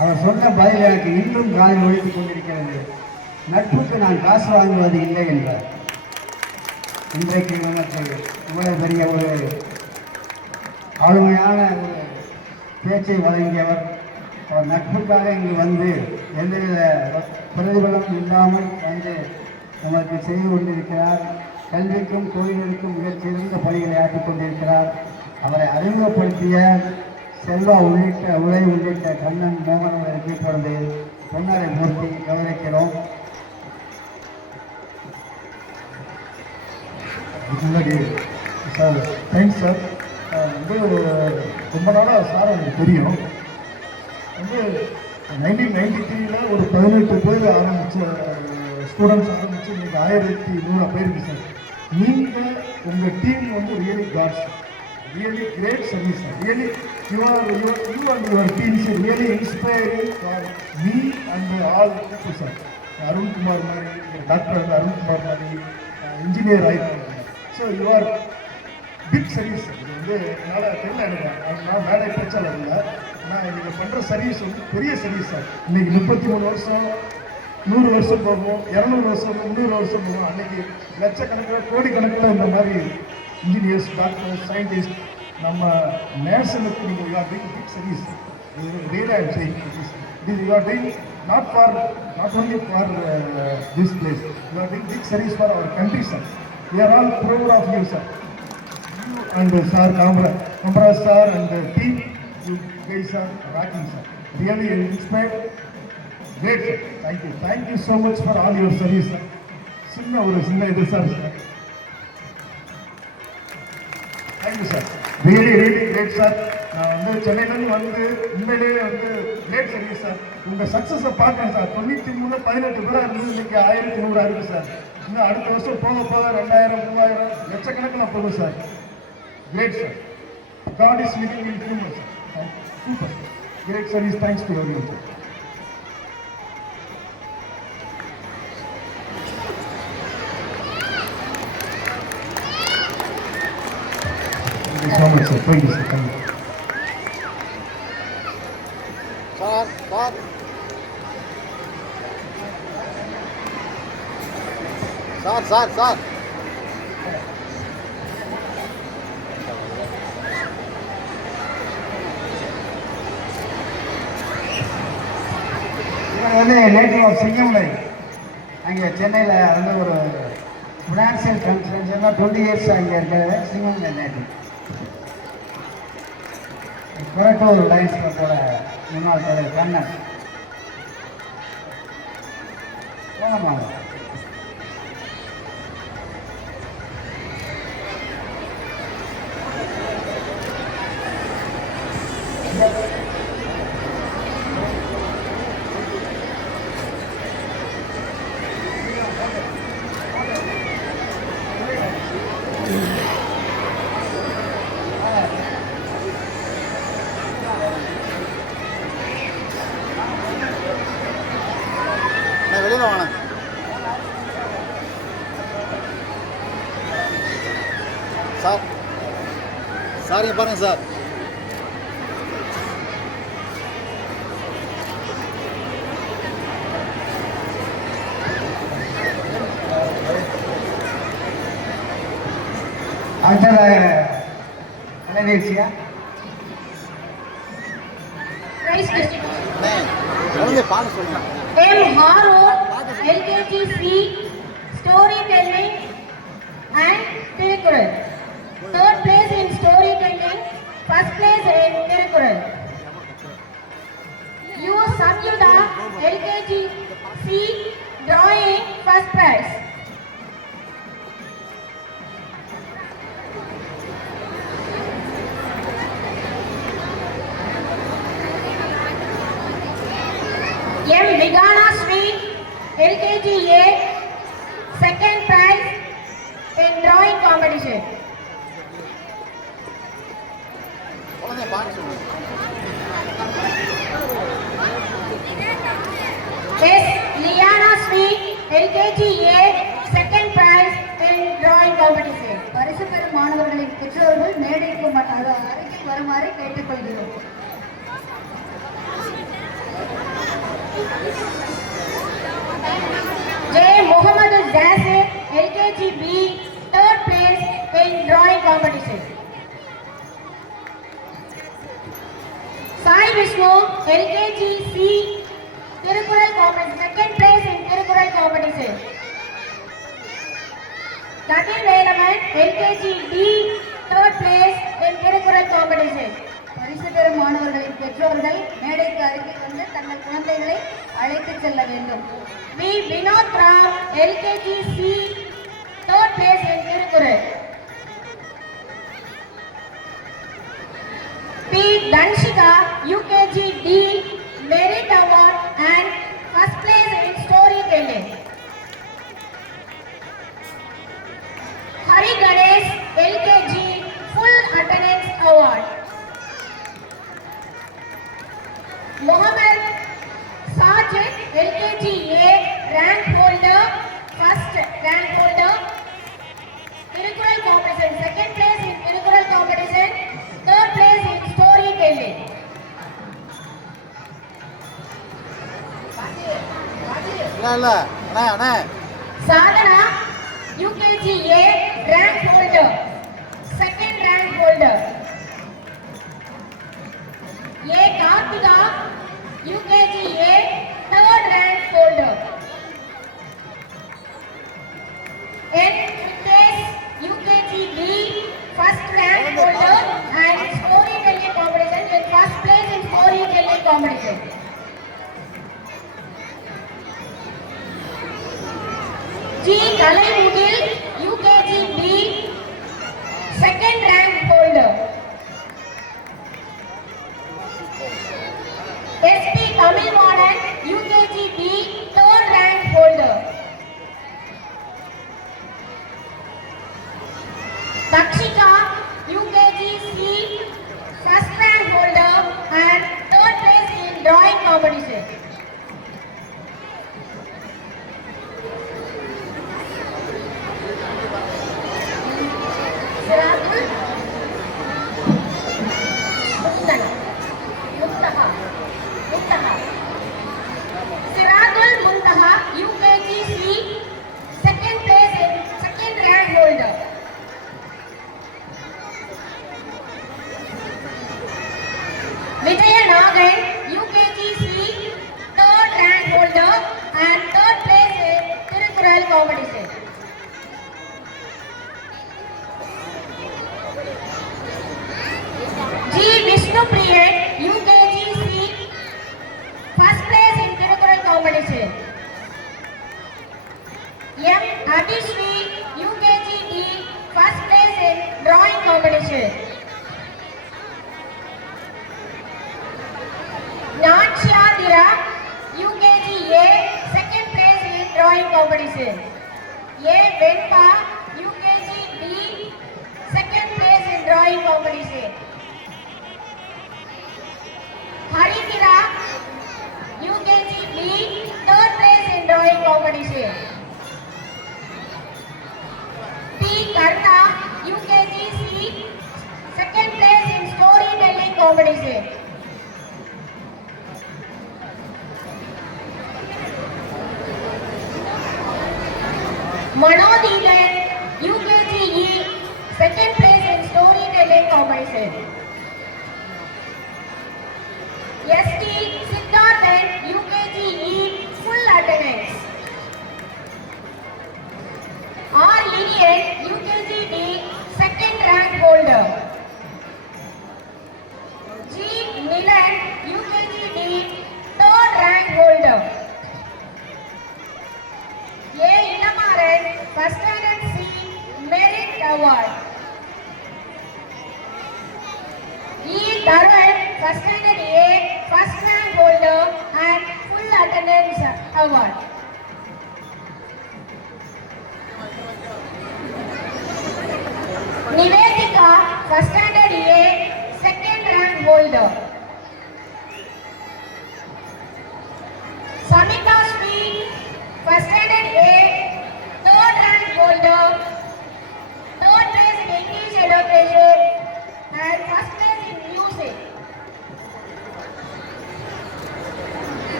அவர் சொன்ன பதில் எனக்கு இன்னும் காதில் ஒழித்துக் கொண்டிருக்கிறது. நட்புக்கு நான் காசு வாங்குவது இல்லை என்றார். இன்றைக்கு நமக்கு இவ்வளவு பெரிய ஒரு ஆளுமையான ஒரு பேச்சை வழங்கியவர். அவர் நட்புக்காக இங்கு வந்து எந்தவித பிரதிபலம் இல்லாமல் வந்து நமக்கு செய்து கொண்டிருக்கிறார். கல்விக்கும் கோயிலுக்கும் மிகச்சிறந்த பணிகளை ஆற்றிக் கொண்டிருக்கிறார். அவரை அறிமுகப்படுத்திய செல்வா உள்ளிட்ட கண்ணன் மோகன் அவர்களுக்கு இப்பொழுது பொன்னாரை மூர்த்தி கவனிக்கிறோம். முன்னாடி சார் தேங்க்ஸ் சார். வந்து ரொம்ப நாளாக சார் எனக்கு தெரியும். வந்து 1993 ஒரு 18 பேர் ஆரம்பித்த ஸ்டூடெண்ட்ஸ் ஆரம்பித்து இன்றைக்கி 1100 பேருக்கு சார். நீங்கள் உங்கள் டீம் வந்து really gods, really great service sir. Really you and your teams really inspiring for me and all people sir. Arunkumar மாதிரி, டாக்டர் அருண்குமார் மாதிரி இன்ஜினியர் ஆகிருக்காங்க. So you are big service. இது வந்து என்னால் தெரியல, எனக்கு நான் வேலை பேச்சாளர் இல்லை. ஆனால் நீங்கள் பண்ணுற சர்வீஸ் வந்து பெரிய சர்வீஸ் சார். இன்றைக்கி 33 வருஷம், 100 வருஷம் போகும், 200 வருஷம், 300 வருஷம் போகும். அன்றைக்கி லட்சக்கணக்கில் கோடிக்கணக்கில் இந்த மாதிரி இன்ஜினியர்ஸ், டாக்டர்ஸ், சயின்டிஸ்ட் நம்ம நேஷனுக்கு நீங்கள் you are doing big service. Really I am saying this you are doing not only for this place, you are doing big service for our country, sir. We are all proud of you, sir. You and sir Kamraj sir and the team, you guys are rocking, sir. Really inspired. Great, sir. Thank you so much for all your service, sir. Sinna idu sir. Thank you, sir. Really great, sir. நான் வந்து சென்னையிலேருந்து வந்து உண்மையிலேயே வந்து great service sir. உங்கள் சக்ஸஸை பார்க்குறேன் sir. 93 18 பேராக இருந்தது, இன்றைக்கி 1100 இருக்குது சார். இன்னும் அடுத்த வருஷம் போக 2000 3000 லட்சக்கணக்கில் போகும் sir. Great sir. God is living in human sir. Super sir. Great service. Thanks to everyone sir. Thank you so much, sir. Thank you, sir. Thank you. Sir இவர் வந்து நேட்டிவ் ஆஃப் சிங்கம்லை. அங்கே சென்னையில் வந்து ஒரு financial consultant 20 years அங்கே இருக்கிற சிங்கம்லை native. Korattur lines கிளப்போட முன்னாள் தலைவர் கண்ணன். போகமா வெளியில் வாங்க சார் இங்கே பாருங்கள் சார். அடுத்ததாக நிகழ்ச்சியா பார்க்க சொல்லுங்க. M. Harun, LKG C, storytelling and Tirukkural. Third place in storytelling, first place in Tirukkural. LKG C drawing first prize. M Vigana Sri LKG A second prize in drawing competition. குழந்தை பாட்டு சொல்லு. S Liana Sri LKG A second prize in drawing competition. பரிசு பெறும் மாணவர்களின் பெற்றோர்கள் மேடைக்கு அருகில் வருமாறு கேட்டுக்கொள்கிறோம். J Muhammad Zasir LKG B third place in drawing competition. Sai Vishnu LKG C Tirukural competition second place in Tirukural competition. Kadir Velaman LKG D third place in Tirukural competition. பரிசு பெறும் மாணவர்களின் பெற்றோர்கள் மேடைக்கு அருகில் வந்து தங்கள் குழந்தைகளை அழைத்து செல்ல வேண்டும். V Vinod Ram LKG C third place in Tirukural. P Danshika UKG D Merit Award and first place in storytelling. Hari Ganesh LKG full attendance award. Mohammed Sajid LKG A rank holder first rank holder. Tirukural competition second place in Tirukural competition, third place in storytelling. இல்ல இல்ல அண்ணா அண்ணா Sadhana UKG A rank holder second rank holder. A Kartika UKG A third rank holder. N Pritesh UKG B first rank holder and storytelling competition with first place in storytelling competition. G Kalaimudil UKG B second rank holder. SP Tamil Vadan UKG B third rank holder. Dakshika UKG C first rank holder and third place in drawing competition. Siradul Siradul Muntaha UKG C second place in second rank holder. Vijaya Nagan UKG C third rank holder and third place in Tirukural competition. G Vishnu Priyan UKG C first place in Tirukural competition. M Adishri UKG D first place in drawing competition. Nachyadira UKG A second place in drawing competition. A Venpa UKG D second place in drawing competition. Haritira UKG B third place in drawing competition. P Karta UKG C second place in storytelling competition. Manodilan UKG E second place in storytelling competition. ST Siddharthan UKG E full attendance. R Lilian UKG D second rank holder. G Milan UKG D third rank holder. Tarun, first standard A, first rank holder and full attendance award. Nivedika, first standard A, second rank holder. Samita Sri, first standard A, third rank holder, third place in English education and first place in music.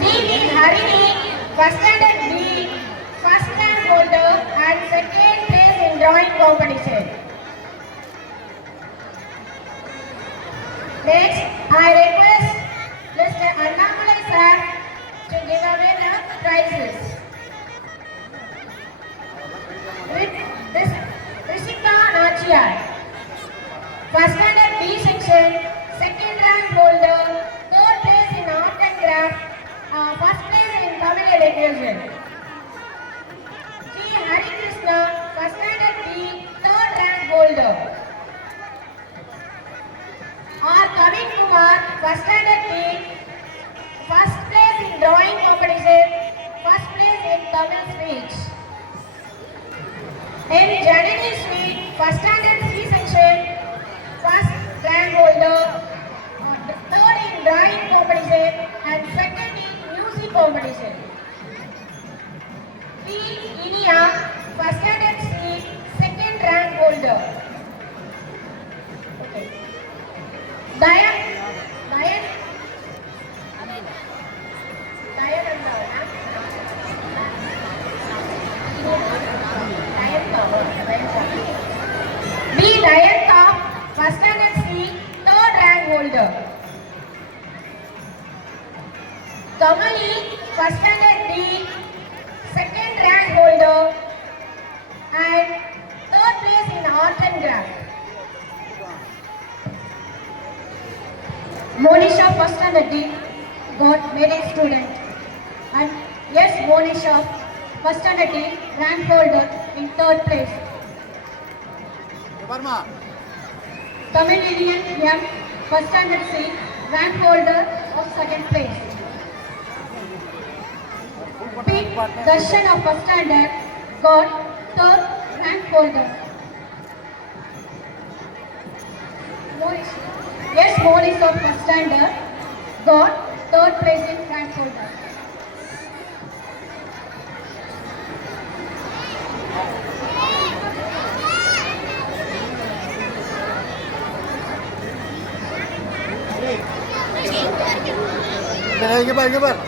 D.V. Harini, first standard B, first rank holder and second place in drawing competition. Next, I request Mr. Annamalai sir to give away the prizes. Rishika Nachiyar, first standard B section, second rank holder, third place in art and craft, first place in Tamil education. G. Hari Krishna, first standard B, third rank holder. R. Kavin Kumar, first standard B, first place in drawing competition, first place in Tamil speech. N. Janani Sweet, first standard C section, first rank holder, third in drawing competition and second in music competition. P. Inia, first standard C, second rank holder. Okay. Dayan B. Dayanka, first standard C, third rank holder. Kamali, first standard D, second rank holder and third place in art and craft. Monisha, first standard D, got merit student. And yes, Monisha, first standard D, rank holder in third place. Varma. Tamil Lilian M, first standard C, rank holder of second place. P. Darshan of first standard got third rank holder. Yes, Morris of first standard got third place in rank holder. இங்க பார்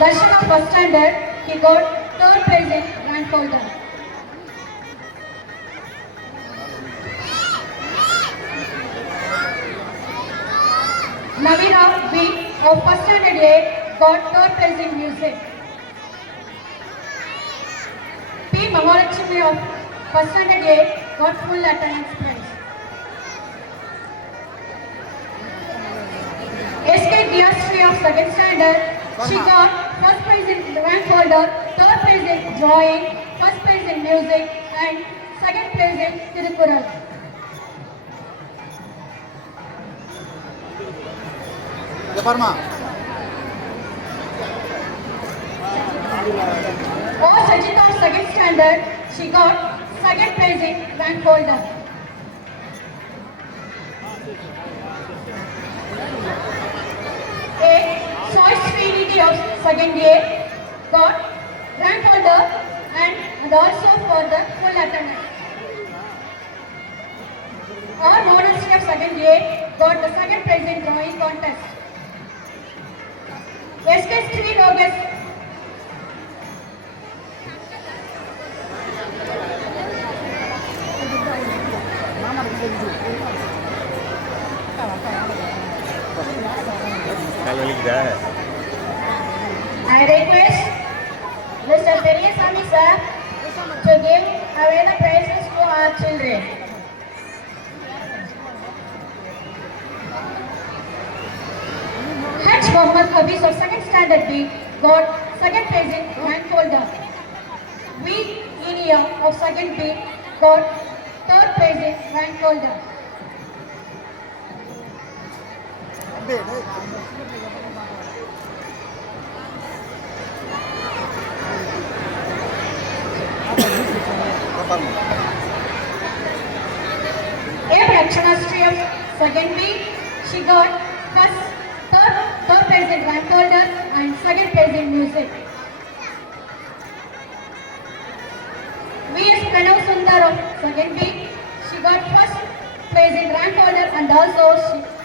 Darshan of first standard, he got third place in rank holder. Navira B of first standard A got third place in music. P. Mahalakshmi of first standard A got full attendance prize. S.K. Diyasri of second standard, she got first prize in rank holder, third prize in drawing, first prize in music and second place in Tirukural. Varma. O. Sajita of second standard, she got second prize in rank holder. A. Soy Srinidhi of second A got rank holder and also for the full attendance. Or Monasri of second A got the second prize in drawing contest. S.K. Sri Logas I request Mr. Periyasamy sir to give away the prizes to our children. H. Mohammed Habis of second standard B got second place in rank holder. V. Inia of second B got third place in rank holder. தம்பி டேய். பாருங்க A. Lakshana Sri of second B. She got third place in rank holder and second place in music. V. S. Pranav Sundar of second B. She got first place in rank holder and also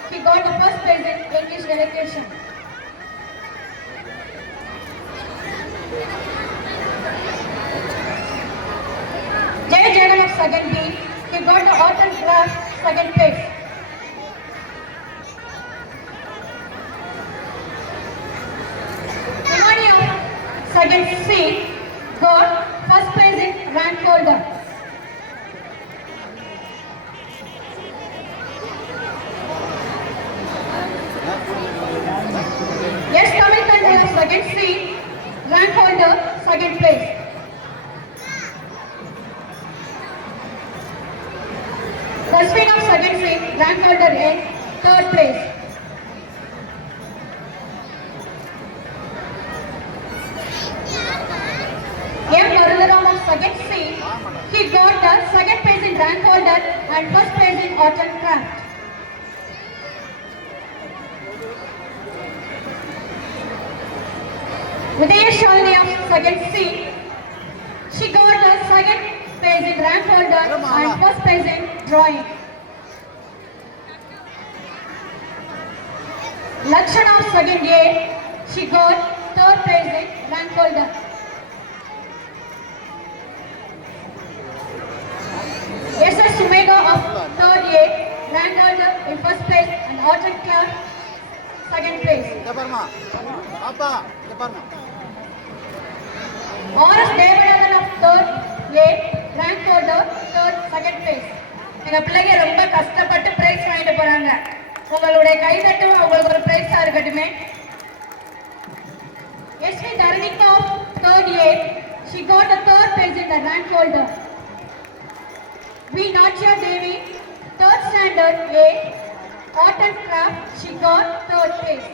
she got the first place in English delegation. Jay Jagan of second B. He got the art and craft second place. Himani of second C got first place in rank holder. Yes, Tamil Kanji of second C, rank holder, second place. Rasveen of second C, rank holder in third place. M. Varularam of second C, he got the second place in rank holder and first place in art and craft. Vidya Shalini of second C, she got the second place in rank holder and first place in drawing. Lakshana of second A, she got third place in rank holder. S. S. Sumega of third A, rank holder in first place and art and craft second place. இங்க பாருமா பாப்பா இங்க பாருமா R.S. Devanagan of third A, rank holder, third, second place. எங்க பிள்ளைங்க ரொம்ப கஷ்டப்பட்டு price வாங்கிட்டு போறாங்க. உங்களுடைய கைதட்டும் அவங்களுக்கு ஒரு பிரைஸா இருக்கட்டுமே. S.V. Dharanika of third A, she got the third place in the rank holder. V. Natya Devi, third standard A, art and craft, she got third place.